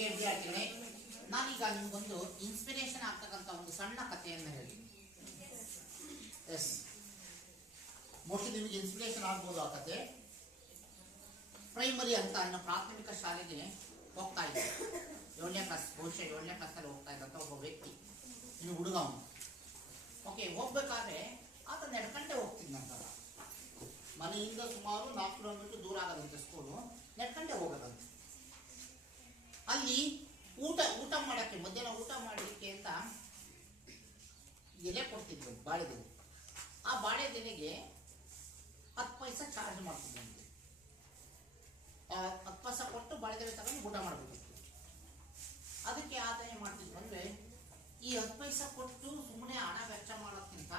ಪ್ರಿಯ ವಿದ್ಯಾರ್ಥಿಗಳೇ, ನಾನೀಗ ನಿಮಗೊಂದು ಇನ್ಸ್ಪಿರೇಷನ್ ಆಗ್ತಕ್ಕಂಥ ಒಂದು ಸಣ್ಣ ಕಥೆಯನ್ನು ಹೇಳಿ. ಎಸ್, ಮೋಸ್ಟ್ಲಿ ನಿಮಗೆ ಇನ್ಸ್ಪಿರೇಷನ್ ಆಗ್ಬೋದು ಆ ಕತೆ. ಪ್ರೈಮರಿ ಅಂತ ಇನ್ನು ಪ್ರಾಥಮಿಕ ಶಾಲೆಗೆ ಹೋಗ್ತಾ ಇದ್ದೆ, 7ನೇ ಕ್ಲಾಸ್, ಬಹುಶಃ 7ನೇ ಕ್ಲಾಸಲ್ಲಿ ಹೋಗ್ತಾ ಇದ್ದಂಥ ಒಬ್ಬ ವ್ಯಕ್ತಿ, ಇನ್ನು ಹುಡುಗ ಅವನು. ಓಕೆ, ಹೋಗ್ಬೇಕಾದ್ರೆ ಆತ ನಡ್ಕಂಡೆ ಹೋಗ್ತಿದ್ದಂತಲ್ಲ, ಮನೆಯಿಂದ ಸುಮಾರು 4 ಕಿಲೋಮೀಟರ್ ದೂರ ಆಗೋದಂತೆ ಸ್ಕೂಲು, ನಡ್ಕಂಡೆ ಹೋಗೋದಂತೆ. ಅಲ್ಲಿ ಊಟ ಮಾಡಕ್ಕೆ, ಮಧ್ಯಾಹ್ನ ಊಟ ಮಾಡಲಿಕ್ಕೆ ಅಂತ ಎಲೆ ಕೊಡ್ತಿದ್ರು, ಬಾಳೆದೆಲೆ. ಆ ಬಾಳೆದೆಲೆಗೆ 10 ಪೈಸೆ ಚಾರ್ಜ್ ಮಾಡ್ತಿದ್ದಂತೆ. 10 ಪೈಸೆ ಕೊಟ್ಟು ಬಾಳೆದೆಲೆ ತಗೊಂಡು ಊಟ ಮಾಡಬೇಕಿತ್ತು. ಅದಕ್ಕೆ ಆತ ಏನು ಮಾಡ್ತಿದ್ರು ಅಂದ್ರೆ, ಈ 10 ಪೈಸೆ ಕೊಟ್ಟು ಸುಮ್ಮನೆ ಹಣ ವೆಚ್ಚ ಮಾಡೋಕ್ಕಿಂತ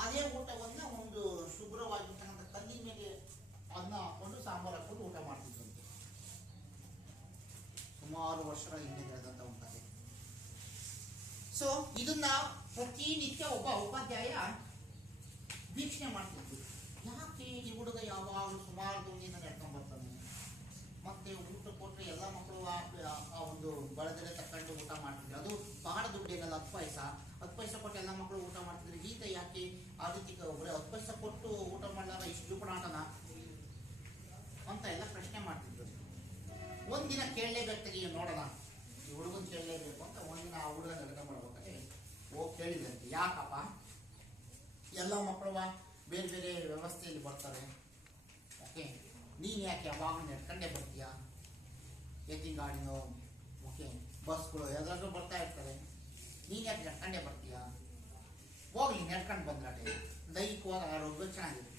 ಅದೇ ಊಟವನ್ನ ಒಂದು ಶುಭ್ರವಾಗಿರ್ತಕ್ಕಂಥ ಕಲ್ಲಿನ ಮೇಲೆ ಅನ್ನ ಹಾಕೊಂಡು ಸಾಂಬಾರು ಹಾಕೊಂಡು ಊಟ ಮಾಡ್ತಿದ್ರಂತೆ. ಸುಮಾರು ವರ್ಷಗಳ ಹಿಂದೆ ನಡೆದಂತ ಒಂದು ಕಥೆ. ಸೊ ಇದನ್ನ ಪ್ರತಿನಿತ್ಯ ಒಬ್ಬ ಉಪಾಧ್ಯಾಯ ವೀಕ್ಷಣೆ ಮಾಡ್ತಿದ್ರು. ಯಾಕೆ ಈ ಹುಡುಗ ಯಾವಾಗಲೂ ಸುಮಾರು ದೂರದಿಂದ ನಡ್ಕೊಂಡ್ ಬರ್ತಾನೆ, ಮತ್ತೆ ಊಟ ಕೊಟ್ಟರೆ ಎಲ್ಲ ಮಕ್ಕಳು ಆ ಒಂದು ಬಳದಲೆ ತಕೊಂಡು ಊಟ ಮಾಡ್ತಿದ್ರು. ಅದು ಬಹಳ ದುಡ್ಡು ಏನಲ್ಲ, 10 ಪೈಸೆ ಕೊಟ್ಟು ಎಲ್ಲ ಮಕ್ಕಳು ಊಟ ಮಾಡ್ತಿದ್ರು. ಈತ ಯಾಕೆ ಆ ರೀತಿ ಒಬ್ಬರೇ 10 ಪೈಸೆ ಕೊಟ್ಟು ಊಟ ಮಾಡಲಾರ ಇಷ್ಟು ದುಡ್ಡಾಟನ ಅಂತ ಎಲ್ಲ ಪ್ರಶ್ನೆ ಮಾಡ್ತಿದ್ರು. ಒಂದಿನ ಕೇಳಲೇಬೇಕು, ನೋಡೋಣ ಈ ಹುಡುಗನ್ ಕೇಳಲೇಬೇಕು ಅಂತ ಒಂದಿನ ಆ ಹುಡುಗ ನಡ್ಕೊಂಡ್ ಮಾಡ್ಬೇಕಾದ್ರೆ ಹೋಗಿ ಕೇಳಿದಂತೆ, ಯಾಕಪ್ಪ ಎಲ್ಲ ಮಕ್ಕಳು ಬೇರೆ ಬೇರೆ ವ್ಯವಸ್ಥೆಯಲ್ಲಿ ಬರ್ತಾರೆ, ಓಕೆ ನೀನು ಯಾಕೆ ಯಾವಾಗ ನಡ್ಕೊಂಡೇ ಬರ್ತೀಯಾ? ಎತ್ತಿನ ಗಾಡಿನೋ ಓಕೆ ಬಸ್ಗಳು ಯಾವ್ದಾದ್ರು ಬರ್ತಾ ಇರ್ತಾರೆ, ನೀನು ಯಾಕೆ ನಡ್ಕೊಂಡೇ ಬರ್ತೀಯಾ? ಹೋಗ್ಲಿ ನಡ್ಕೊಂಡು ಬಂದ್ರಾಟೆ ದೈಹಿಕವಾಗಿ ಆರೋಗ್ಯ ಚೆನ್ನಾಗಿರುತ್ತೆ.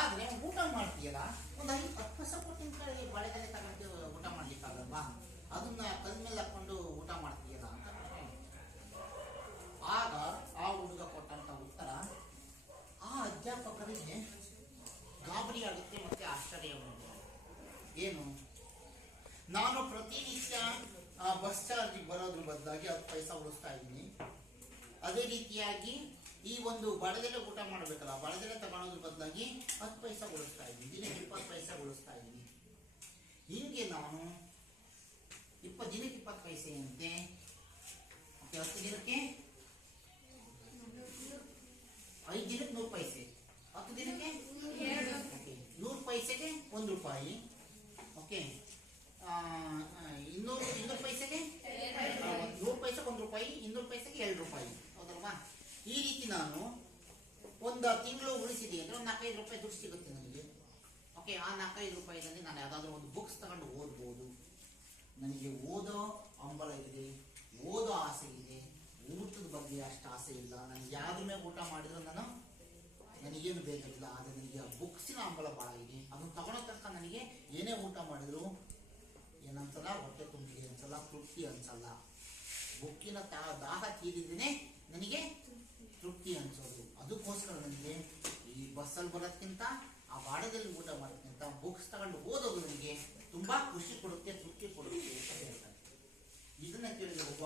ಆದ್ರೆ ಊಟ ಮಾಡ್ತೀಯಲ್ಲ, ಒಂದು 10 ಪೈಸೆ ಕೊಟ್ಟಿನ ಕಡೆ ಬಾಳೆದೆಲೆ ತಗೊಂಡು ಊಟ ಮಾಡ್ಲಿಕ್ಕಾಗಲ್ವಾ? ಅದನ್ನ ಕಲ್ ಮೇಲೆ ಹಾಕೊಂಡು ಊಟ ಮಾಡ್ತೀಯಲ್ಲ ಅಂತ. ಆಗ ಆ ಹುಡುಗ ಕೊಟ್ಟಂತ ಉತ್ತರ ಆ ಅಧ್ಯಾಪಕರಿಗೆ ಗಾಬರಿ ಆಗುತ್ತೆ, ಮತ್ತೆ ಆಶ್ಚರ್ಯ ಉಂಟು. ಏನು, ನಾನು ಪ್ರತಿನಿತ್ಯ ಬಸ್ ಚಾರ್ಜ್ ಬರೋದ್ರ ಬದಲಾಗಿ 10 ಪೈಸೆ ಉಳಿಸ್ತಾ ಇದ್ದೀನಿ, ಅದೇ ರೀತಿಯಾಗಿ ಈ ಒಂದು ಬಾಳೆದೆಲೆ ಊಟ ಮಾಡ್ಬೇಕಲ್ಲ, ಬಾಳೆದೆಲೆ ತಗೊಳೋದ್ರ ಬದಲಾಗಿ 10 ಪೈಸೆ ಉಳಿಸ್ತಾ ಇದ್ದೀನಿ, ದಿನಕ್ಕೆ 20 ಪೈಸೆ ಉಳಿಸ್ತಾ ಇದ್ದೀನಿ. ಹಿಂಗೆ ನಾನು ದಿನಕ್ಕೆ 20 ಪೈಸೆ ಅಂತೆ, 10 ದಿನಕ್ಕೆ 5 ದಿನಕ್ಕೆ 100 ಪೈಸೆ, 10 ದಿನಕ್ಕೆ 100 ಪೈಸೆಗೆ 1 ರೂಪಾಯಿ, ಓಕೆ 200 ಪೈಸೆಗೆ 100 ಪೈಸೆಗೆ 1 ರೂಪಾಯಿ, 200 ಪೈಸೆಗೆ 2 ರೂಪಾಯಿ, ಹೌದಲ್ವಾ? ಈ ರೀತಿ ನಾನು ಒಂದು ತಿಂಗಳು ಉಳಿಸಿದೆ ಅಂದ್ರೆ ಒಂದು 4-5 ರೂಪಾಯಿ ದುಡ್ಡು ಸಿಗುತ್ತೆ ನನಗೆ. ಓಕೆ, ಆ 4-5 ರೂಪಾಯಿನಲ್ಲಿ ನಾನು ಯಾವ್ದಾದ್ರು ಒಂದು ಬುಕ್ಸ್ ತಗೊಂಡು ಓದ್ಬೋದು. ನನಗೆ ಓದೋ ಹಂಬಲ ಇದೆ, ಓದೋ ಆಸೆ ಇದೆ, ಊಟದ ಬಗ್ಗೆ ಅಷ್ಟು ಆಸೆ ಇಲ್ಲ. ನನಗೆ ಯಾವ್ದ್ರ ಮೇಲೆ ಊಟ ಮಾಡಿದ್ರು ನನಗೇನು ಬೇಕಾಗಿಲ್ಲ, ಆದರೆ ನನಗೆ ಆ ಬುಕ್ಸಿನ ಹಂಬಲ ಭಾಳ ಇದೆ. ಅದನ್ನು ತಗೊಳ್ಳೋ ತನಕ ನನಗೆ ಏನೇ ಊಟ ಮಾಡಿದ್ರು ಏನಂತಲ್ಲ, ಹೊಟ್ಟೆ ತುಂಬಿದೆ ಅನ್ಸಲ್ಲ, ತೃಪ್ತಿ ಅನ್ಸಲ್ಲ. ಬುಕ್ಕಿನ ದಾಹ ತೀರಿದ್ರೆ ನನಗೆ ತೃಪ್ತಿ ಅನ್ಸೋದು. ಅದಕ್ಕೋಸ್ಕರ ನನಗೆ ಈ ಬಸ್ಸಲ್ಲಿ ಬರೋದ್ಕಿಂತ, ಆ ಬಾಳೆದಲ್ಲಿ ಊಟ ಮಾಡೋದ್ಕಿಂತ ಬುಕ್ಸ್ ತಗೊಂಡು ಓದೋದು ನನಗೆ ತುಂಬಾ ಖುಷಿ ಕೊಡುತ್ತೆ, ತೃಪ್ತಿ ಕೊಡುತ್ತೆ ಅಂತ ಹೇಳ್ತಾರೆ. ಇದನ್ನ ಕೇಳಿದ್ರೆ ಒಬ್ಬ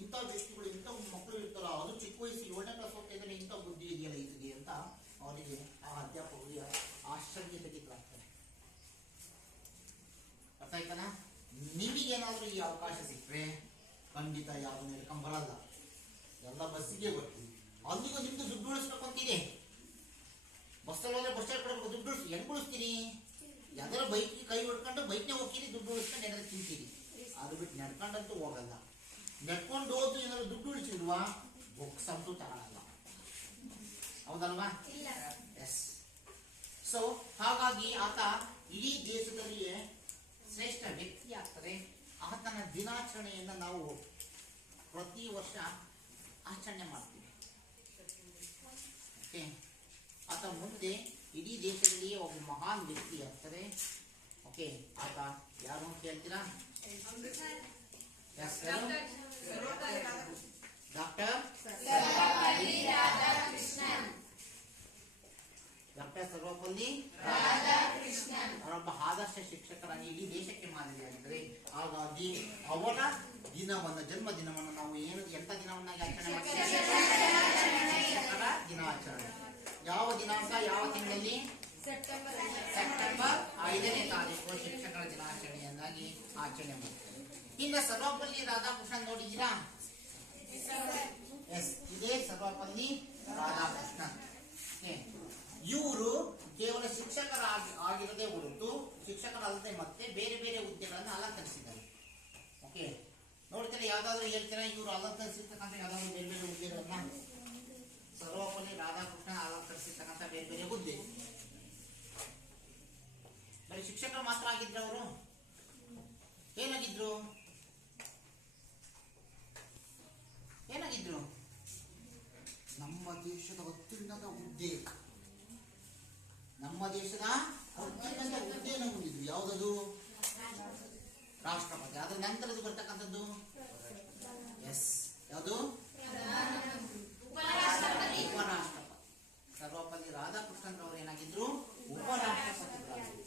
ಇಂಥ ವ್ಯಕ್ತಿಗಳು, ಇಂಥ ಮಕ್ಕಳು ಇರ್ತಾರ, ಅದು ಚಿಕ್ಕ ವಯಸ್ಸು 7ನೇ ಕ್ಲಾಸ್ ಹೋಗ್ತಾ ಇದ್ರೆ ಇಂಥ ಬುದ್ಧಿ ಇದೆಯಲ್ಲ ಇದಕ್ಕೆ ಅಂತ ಅವರಿಗೆ ಆ ಅಧ್ಯಾಪಕರಿಗೆ ಆಶ್ಚರ್ಯಚಕಿತರಾಗ್ತಾರೆ. ಅರ್ಥ ಆಯ್ತಾನ? ನಿಮಗೇನಾದ್ರೂ ಈ ಅವಕಾಶ ಸಿಕ್ಕರೆ ಖಂಡಿತ ಯಾವ್ದು ನಡ್ಕೊಂಡ್ ಬರಲ್ಲ, ಎಲ್ಲ ಬಸ್ಸಿಗೆ ಬರ್ತೀವಿ. ಅಲ್ಲಿಗೂ ನಿಮ್ದು ದುಡ್ಡು ಉಳಿಸ್ಬೇಕು ಅಂತಿದೆ. ಬಸ್ಸಲ್ಲಿ ಹೋದ್ರೆ ಬಸ್ ಸ್ಟ್ಯಾಂಡ್ ಕೊಡಬೇಕು, ದುಡ್ಡು ಉಳಿಸಿ ಹೆಂಗ್ ಉಳಿಸ್ತೀರಿ? ಯಾವ್ದಾರ ಬೈಕ್ ಕೈ ಹೊಡ್ಕೊಂಡು ಬೈಕ್ನೇ ಹೋಗ್ತೀರಿ, ದುಡ್ಡು ಉಳಿಸ್ಕೊಂಡು ಏನಾದ್ರು ತಿಂತೀರಿ. ಅದು ಬಿಟ್ಟು ನಡ್ಕೊಂಡಂತೂ ಹೋಗಲ್ಲ. ನಡ್ಕೊಂಡು ಹೋದ್ರು ಏನಾದ್ರು ದುಡ್ಡು ಉಳಿಸಿಲ್ವಾ, ಬುಕ್ಸ್ ಅಂತೂ ತಗೊಳಲ್ಲ, ಹೌದಲ್ವಾ? ಎಸ್. ಸೊ ಹಾಗಾಗಿ ಆತ ಇಡೀ ದೇಶದಲ್ಲಿಯೇ ಶ್ರೇಷ್ಠ ವ್ಯಕ್ತಿ ಆಗ್ತಾರೆ. ಆತನ ದಿನಾಚರಣೆಯನ್ನು ನಾವು ಪ್ರತಿ ವರ್ಷ ಆಚರಣೆ ಮಾಡ್ತೀವಿ. ಓಕೆ, ಆತ ಮುಂದೆ ಇಡೀ ದೇಶದಲ್ಲಿಯೇ ಒಬ್ಬ ಮಹಾನ್ ವ್ಯಕ್ತಿ ಆಗ್ತಾರೆ. ಓಕೆ, ಆತ ಯಾರು ಅಂತ ಹೇಳ್ತೀರಾ? ಡಾಕ್ಟರ್ ಸರ್ವಪಲ್ಲಿ ರಾಧಾಕೃಷ್ಣನ್ ಅವರೊಬ್ಬ ಆದರ್ಶ ಶಿಕ್ಷಕರಾಗಿ ಇಡೀ ದೇಶಕ್ಕೆ ಮಾದರಿಯಾಗಿದ್ದಾರೆ. ಹಾಗಾಗಿ ಅವರ ಜನ್ಮ ದಿನವನ್ನು ನಾವು ಎಂತ ದಿನವನ್ನಾಗಿ ಆಚರಣೆ ಮಾಡ್ತೀವಿ? ಶಿಕ್ಷಕರ ದಿನಾಚರಣೆ. ಯಾವ ದಿನಾಂಕ, ಯಾವ ತಿಂಗಳಲ್ಲಿ? ಸೆಪ್ಟೆಂಬರ್ 5ನೇ ತಾರೀಕು ಶಿಕ್ಷಕರ ದಿನಾಚರಣೆ ದಿನವನ್ನಾಗಿ ಆಚರಣೆ ಮಾಡ್ತಾರೆ. ಇನ್ನು ಸರ್ವಪಲ್ಲಿ ರಾಧಾಕೃಷ್ಣನ್ ನೋಡಿದ್ದೀರಾ? ಎಸ್, ಇದೇ ಸರ್ವಪಲ್ಲಿ ರಾಧಾಕೃಷ್ಣನ್. ಇವರು ಕೇವಲ ಶಿಕ್ಷಕರಾಗಿರದೆ ಹೊರತು ಶಿಕ್ಷಕರಲ್ಲದೆ ಮತ್ತೆ ಬೇರೆ ಬೇರೆ ಹುದ್ದೆಗಳನ್ನು ಅಲಂಕರಿಸಿದ್ದಾರೆ. ಓಕೆ, ನೋಡ್ತಾರೆ ಯಾವ್ದಾದ್ರು ಹೇಳ್ತಾರೆ ಇವರು ಅಲಂಕರಿಸಿರ್ತಕ್ಕಂಥ ಯಾವ್ದಾದ್ರು ಬೇರೆ ಬೇರೆ ಹುದ್ದೆಗಳನ್ನ. ಸರ್ವಪಲ್ಲಿ ರಾಧಾಕೃಷ್ಣ ಅಲಂಕರಿಸಿರ್ತಕ್ಕಂಥ ಬೇರೆ ಬೇರೆ ಹುದ್ದೆ. ಬರೀ ಶಿಕ್ಷಕರು ಮಾತ್ರ ಆಗಿದ್ರು ಅವರು? ಏನಾಗಿದ್ರು? ನಮ್ಮ ದೇಶದ ಅತ್ಯುನ್ನತ ಹುದ್ದೆ, ನಮ್ಮ ದೇಶದ ಅತ್ಯುನ್ನತ ಹುದ್ದೆಯನ್ನು ಹೊಂದಿದ್ರು. ಯಾವುದದು? ರಾಷ್ಟ್ರಪತಿ. ಅದರ ನಂತರದ್ದು ಬರ್ತಕ್ಕಂಥದ್ದು ಎಸ್, ಯಾವುದು? ಉಪರಾಷ್ಟ್ರಪತಿ. ಸರ್ವಪಲ್ಲಿ ರಾಧಾಕೃಷ್ಣನ್ ಅವರು ಏನಾಗಿದ್ರು? ಉಪರಾಷ್ಟ್ರಪತಿಗಳಾಗಿದ್ರು.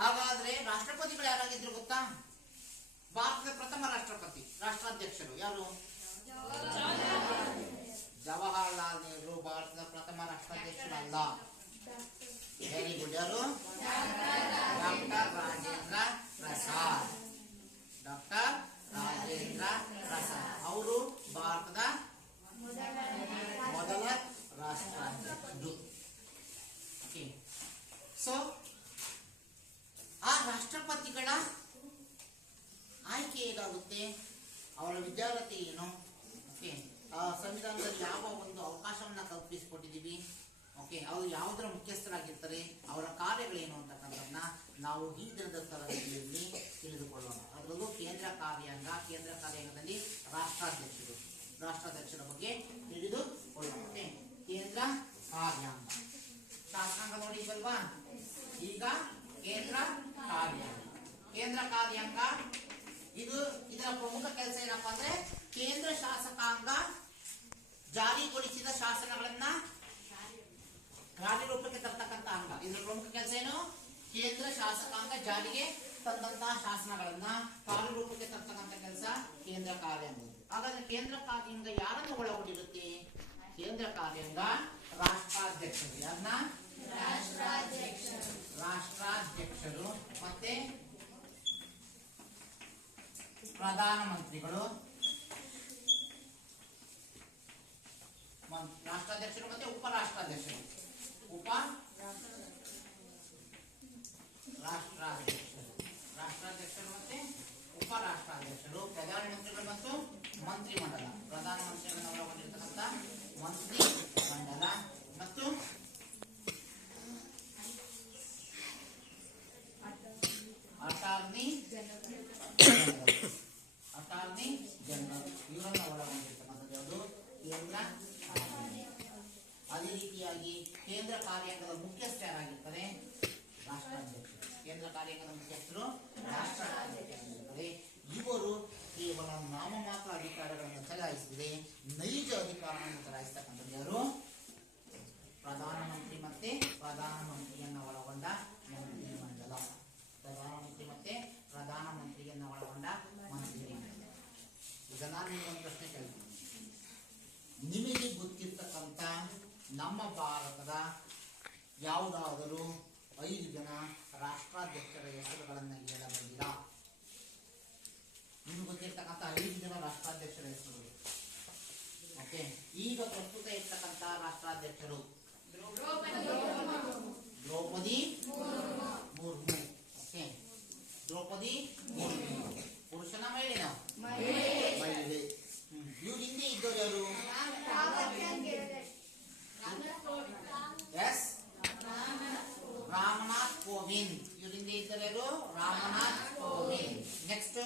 ಹಾಗಾದ್ರೆ ರಾಷ್ಟ್ರಪತಿಗಳು ಯಾರಾಗಿದ್ರು ಗೊತ್ತಾ? ಭಾರತದ ಪ್ರಥಮ ರಾಷ್ಟ್ರಪತಿ, ರಾಷ್ಟ್ರಾಧ್ಯಕ್ಷರು ಯಾರು? ಜವಾಹರ್ಲಾಲ್ ನೆಹರು ಭಾರತದ ಪ್ರಥಮ ರಾಷ್ಟ್ರಾಧ್ಯಕ್ಷರಲ್ಲ. Very good. ಯಾರು? ಡಾಕ್ಟರ್ ರಾಜೇಂದ್ರ ಪ್ರಸಾದ್. ಡಾಕ್ಟರ್ ರಾಜೇಂದ್ರ ಪ್ರಸಾದ್ ಅವರು ಭಾರತದ ಮೊದಲ ರಾಷ್ಟ್ರಾಧ್ಯಕ್ಷರು. ಸೊ ಆ ರಾಷ್ಟ್ರಪತಿಗಳ ಆಯ್ಕೆ ಹೇಗಾಗುತ್ತೆ? ಅವರ ವಿದ್ಯಾರ್ಥಿ ಏನು? ಓಕೆ, ಸಂವಿಧಾನದಲ್ಲಿ ಯಾವ ಒಂದು ಅವಕಾಶವನ್ನ ಕಲ್ಪಿಸಿಕೊಟ್ಟಿದ್ದೀವಿ? ಓಕೆ, ಅವರು ಯಾವುದರ ಮುಖ್ಯಸ್ಥರಾಗಿರ್ತಾರೆ, ಅವರ ಕಾರ್ಯಗಳೇನು ಅಂತಕ್ಕಂಥದ್ದನ್ನ ನಾವು ಈ ದಿನದ ತರಗತಿಯಲ್ಲಿ ತಿಳಿದುಕೊಳ್ಳೋಣ. ಅದರಲ್ಲೂ ಕೇಂದ್ರ ಕಾರ್ಯಾಂಗದಲ್ಲಿ ರಾಷ್ಟ್ರಾಧ್ಯಕ್ಷರ ಬಗ್ಗೆ ತಿಳಿದುಕೊಳ್ಳೋಣ. ಕೇಂದ್ರ ಕಾರ್ಯಾಂಗ, ಶಾಸಕಾಂಗ ನೋಡಿದ್ವಲ್ವಾ? ಈಗ ಕೇಂದ್ರ ಕಾರ್ಯಾಂಗ ಇದರ ಪ್ರಮುಖ ಕೆಲಸ ಏನಪ್ಪಾ ಅಂದ್ರೆ ಕೇಂದ್ರ ಶಾಸಕಾಂಗ ಜಾರಿಗೊಳಿಸಿದ ಶಾಸನಗಳನ್ನ ಕಾರ್ಯರೂಪಕ್ಕೆ ತರ್ತಕ್ಕಂಥ ಅಂಗ. ಇದರ ಪ್ರಮುಖ ಕೆಲಸ ಏನು? ಕೇಂದ್ರ ಶಾಸಕಾಂಗ ಜಾರಿಗೆ ತಂದಂತಹ ಶಾಸನಗಳನ್ನ ಕಾರ್ಯರೂಪಕ್ಕೆ ತರ್ತಕ್ಕಂಥ ಕೆಲಸ ಕೇಂದ್ರ ಕಾರ್ಯಾಂಗ. ಹಾಗಾದ್ರೆ ಕೇಂದ್ರ ಕಾರ್ಯಾಂಗ ಯಾರನ್ನು ಒಳಗೊಂಡಿರುತ್ತೆ? ಕೇಂದ್ರ ಕಾರ್ಯಾಂಗ ರಾಷ್ಟ್ರಾಧ್ಯಕ್ಷರು. ಯಾರನ್ನ? ರಾಷ್ಟ್ರಾಧ್ಯಕ್ಷರು ಮತ್ತೆ ಪ್ರಧಾನಮಂತ್ರಿಗಳು. ರಾಷ್ಟ್ರಾಧ್ಯಕ್ಷರು ಮತ್ತೆ ಉಪರಾಷ್ಟ್ರಾಧ್ಯಕ್ಷರು. ರಾಷ್ಟ್ರಾಧ್ಯಕ್ಷರು ಮತ್ತೆ ಉಪರಾಷ್ಟ್ರಾಧ್ಯಕ್ಷರು, ಪ್ರಧಾನಮಂತ್ರಿಗಳು ಮತ್ತು ಮಂತ್ರಿಮಂಡಲ. ಪ್ರಧಾನಮಂತ್ರಿಗಳನ್ನು ಒಳಗೊಂಡಿರ್ತಕ್ಕಂಥ ಮಂತ್ರಿ ಮಂಡಲ ಮತ್ತು ಅಟಾರ್ನಿ ಜನರಲ್ ಇವರನ್ನ ಒಳಗೊಂಡಿರ್ತಕ್ಕಂಥದ್ದು ಯಾವುದು? ಕೇಂದ್ರ. ಅದೇ ರೀತಿಯಾಗಿ ಕೇಂದ್ರ ಕಾರ್ಯಾಂಗದ ಮುಖ್ಯಸ್ಥ ಯಾರಾಗಿರ್ತಾರೆ? ರಾಷ್ಟ್ರಾಧ್ಯಕ್ಷರು. ಕೇಂದ್ರ ಕಾರ್ಯಾಂಗದ ಮುಖ್ಯಸ್ಥರು ರಾಷ್ಟ್ರಾಧ್ಯಕ್ಷರಾಗಿರ್ತಾರೆ. ಇವರು ಕೇವಲ ನಾಮಮಾತ್ರ ಅಧಿಕಾರಗಳನ್ನು ಚಲಾಯಿಸಿದೆ, ನೈಜ ಅಧಿಕಾರವನ್ನು ಚಲಾಯಿಸತಕ್ಕಂಥದ್ದು ಯಾರು? ಪ್ರಧಾನಮಂತ್ರಿ ಮತ್ತೆ ಪ್ರಧಾನಮಂತ್ರಿಯನ್ನ ಒಳಗೊಂಡ ಮಂತ್ರಿಮಂಡಲ. ಪ್ರಧಾನಮಂತ್ರಿ ಮತ್ತೆ ಪ್ರಧಾನಮಂತ್ರಿಯನ್ನ ಒಳಗೊಂಡ ಮಂತ್ರಿಮಂಡಲ. ಈಗ ನಾನು ಒಂದು ಪ್ರಶ್ನೆ ಕೇಳ್ತೀನಿ. ನಿಮಗೆ ಗೊತ್ತಿರ್ತಕ್ಕಂಥ ನಮ್ಮ ಭಾರತದ ಯಾವುದಾದರೂ 5 ಜನ ರಾಷ್ಟ್ರಾಧ್ಯಕ್ಷರ ಹೆಸರುಗಳನ್ನು ಹೇಳಬಲ್ಲಿರಾ? ನಿಮಗೆ ಗೊತ್ತಿರ್ತಕ್ಕಂಥ 5 ಜನ ರಾಷ್ಟ್ರಾಧ್ಯಕ್ಷರ ಹೆಸರುಗಳು. ಓಕೆ, ಈಗ ಪ್ರಸ್ತುತ ಇರ್ತಕ್ಕಂಥ ರಾಷ್ಟ್ರಾಧ್ಯಕ್ಷರು ದ್ರೌಪದಿ ಮುರ್ಮು. ಓಕೆ, ದ್ರೌಪದಿ ಮುರ್ಮು ಪುರುಷನ ಮಹಿಳೆನ? ಮಹಿಳೆ. ಇವ್ರು ಹಿಂದೆ ಇದ್ದವರು ಯಾರು? ಎಸ್, ರಾಮನಾಥ್ ಕೋವಿಂದ್. ಇವ್ರ ಹಿಂದೆ ಇದ್ದರು ಯಾರು? ರಾಮನಾಥ್ ಕೋವಿಂದ್. ನೆಕ್ಸ್ಟ್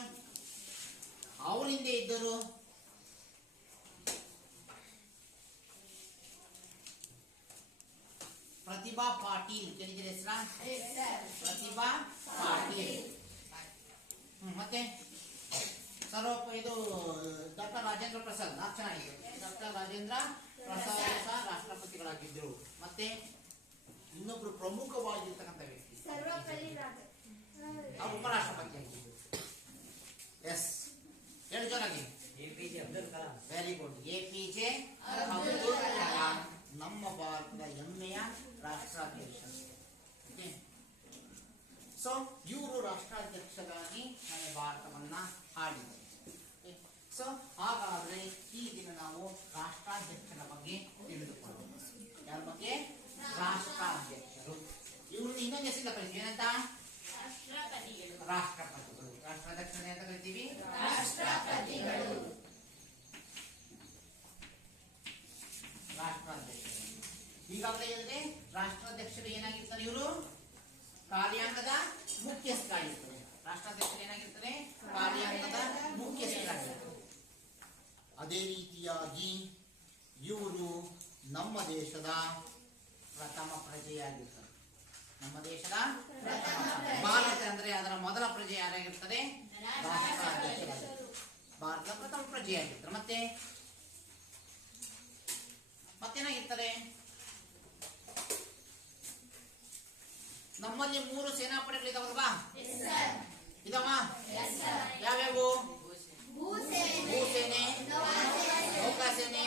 ಅವ್ರ ಹಿಂದೆ ಇದ್ದರು ಪ್ರತಿಭಾ ಪಾಟೀಲ್. ಕೇಳಿದ್ರೆ ಹೆಸರ? ಪ್ರತಿಭಾ ಪಾಟೀಲ್. ಮತ್ತೆ ಇದು ಡಾಕ್ಟರ್ ರಾಜೇಂದ್ರ ಪ್ರಸಾದ್. ಚೆನ್ನಾಗಿದೆ. ಡಾಕ್ಟರ್ ರಾಜೇಂದ್ರ ಪ್ರಸಾದ್ ಸಹ ರಾಷ್ಟ್ರಪತಿಗಳಾಗಿದ್ದರು. ಮತ್ತೆ ಇನ್ನೊಬ್ರು ಪ್ರಮುಖವಾಗಿರ್ತಕ್ಕಂಥ ವ್ಯಕ್ತಿ ಅವರು ಉಪರಾಷ್ಟ್ರಪತಿ ಆಗಿದ್ದರು. ಎಸ್, ಹೇಳಿ ಜೋರಾಗಿ. APJ Abdul Kalam. Very good. APJ Abdul Kalam ನಮ್ಮ ಭಾರತದ ಹೆಮ್ಮೆಯ ರಾಷ್ಟ್ರಾಧ್ಯಕ್ಷ. ಸೊ ಇವರು ರಾಷ್ಟ್ರಾಧ್ಯಕ್ಷರಾಗಿ ನಮ್ಮ ಭಾರತವನ್ನ ಆಳಿದರು. ಸೊ ಹಾಗಾದ್ರೆ ಈ ದಿನ ನಾವು ರಾಷ್ಟ್ರಾಧ್ಯಕ್ಷರ ಬಗ್ಗೆ ತಿಳಿದುಕೊಳ್ಳೋಣ. ಯಾರ ಬಗ್ಗೆ? ರಾಷ್ಟ್ರಾಧ್ಯಕ್ಷರು. ಇವ್ರನ್ನ ಇನ್ನೊಂದು ಹೆಸರಿಂದ ಕರಿತೀವಿ, ಏನಂತ? ರಾಷ್ಟ್ರಪತಿಗಳು. ರಾಷ್ಟ್ರಾಧ್ಯಕ್ಷರನ್ನ ಅಂತ ಕರಿತೀವಿ, ರಾಷ್ಟ್ರಪತಿಗಳು. ರಾಷ್ಟ್ರಾಧ್ಯಕ್ಷರು ಈಗಾಗಲೇ ಹೇಳಿದ್ರೆ ರಾಷ್ಟ್ರಾಧ್ಯಕ್ಷರು ಏನಾಗಿರ್ತಾರೆ? ಇವರು ಕಾರ್ಯಾಂಗದ ಮುಖ್ಯಸ್ಥರಾಗಿರ್ತಾರೆ. ರಾಷ್ಟ್ರಾಧ್ಯಕ್ಷರು ಏನಾಗಿರ್ತಾರೆ? ಕಾರ್ಯಾಂಗದ ಮುಖ್ಯಸ್ಥರಾಗಿರ್ತಾರೆ. ಅದೇ ರೀತಿಯಾಗಿ ಇವರು ನಮ್ಮ ದೇಶದ ಪ್ರಥಮ ಪ್ರಜೆಯಾಗಿರ್ತಾರೆ. ನಮ್ಮ ದೇಶದ ಭಾರತ ಅಂದ್ರೆ ಅದರ ಮೊದಲ ಪ್ರಜೆ ಯಾರಾಗಿರ್ತಾರೆ? ರಾಷ್ಟ್ರಾಧ್ಯಕ್ಷರಾಗಿರ್ತಾರೆ. ಭಾರತದ ಪ್ರಥಮ ಪ್ರಜೆಯಾಗಿರ್ತಾರೆ. ಮತ್ತೇನಾಗಿರ್ತಾರೆ? ನಮ್ಮಲ್ಲಿ 3 ಸೇನಾಪಡೆಗಳಿದಾವಲ್ವಾ? ಇದಾವ? ಯಾವ್ಯಾವು? ಭೂಸೇನೆ, ನೌಕಾಸೇನೆ,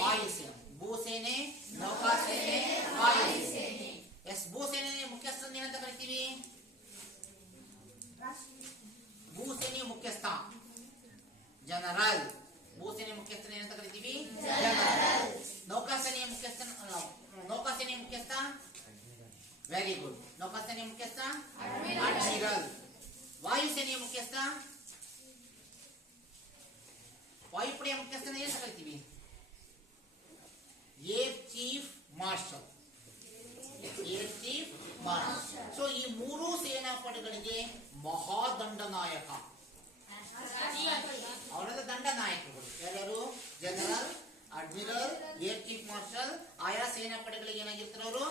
ವಾಯುಸೇನೆ. ಭೂಸೇನೆ, ನೌಕಾಸೇನೆ, ವಾಯುಸೇನೆ. ಎಸ್, ಭೂಸೇನೆ ಮುಖ್ಯಸ್ಥರನ್ನ ಏನಂತ ಕರಿತೀವಿ? ಭೂಸೇನೆಯ ಮುಖ್ಯಸ್ಥ ಜನರಲ್. ಭೂಸೇನೆ ಮುಖ್ಯಸ್ಥನ ಏನಂತ ಕರಿತೀವಿ? ಜನರಲ್. ನೌಕಾಸೇನೆಯ ಮುಖ್ಯಸ್ಥ ವೆರಿ ಗುಡ್. ನೌಕಾಸೇನೆಯ ಮುಖ್ಯಸ್ಥ ಅಡ್ಮಿರಲ್. ವಾಯುಸೇನೆಯ ಮುಖ್ಯಸ್ಥ, ವಾಯುಪಡೆಯ ಮುಖ್ಯಸ್ಥನ ಏನಂತ ಕರಿತೀವಿ? Air chief marshal. Air chief marshal. So ಈ 3 ಸೇನಾಪಡೆಗಳಿಗೆ ಮಹಾದಂಡನಾಯಕ, ಅವರದ ದಂಡನಾಯಕರು ಯಾರ್ಯಾರು? General, admiral, air chief marshal. ಆಯಾ ಸೇನಾಪಡೆಗಳಿಗೆ ಏನಾಗಿರ್ತಾರೆ? ಅವರು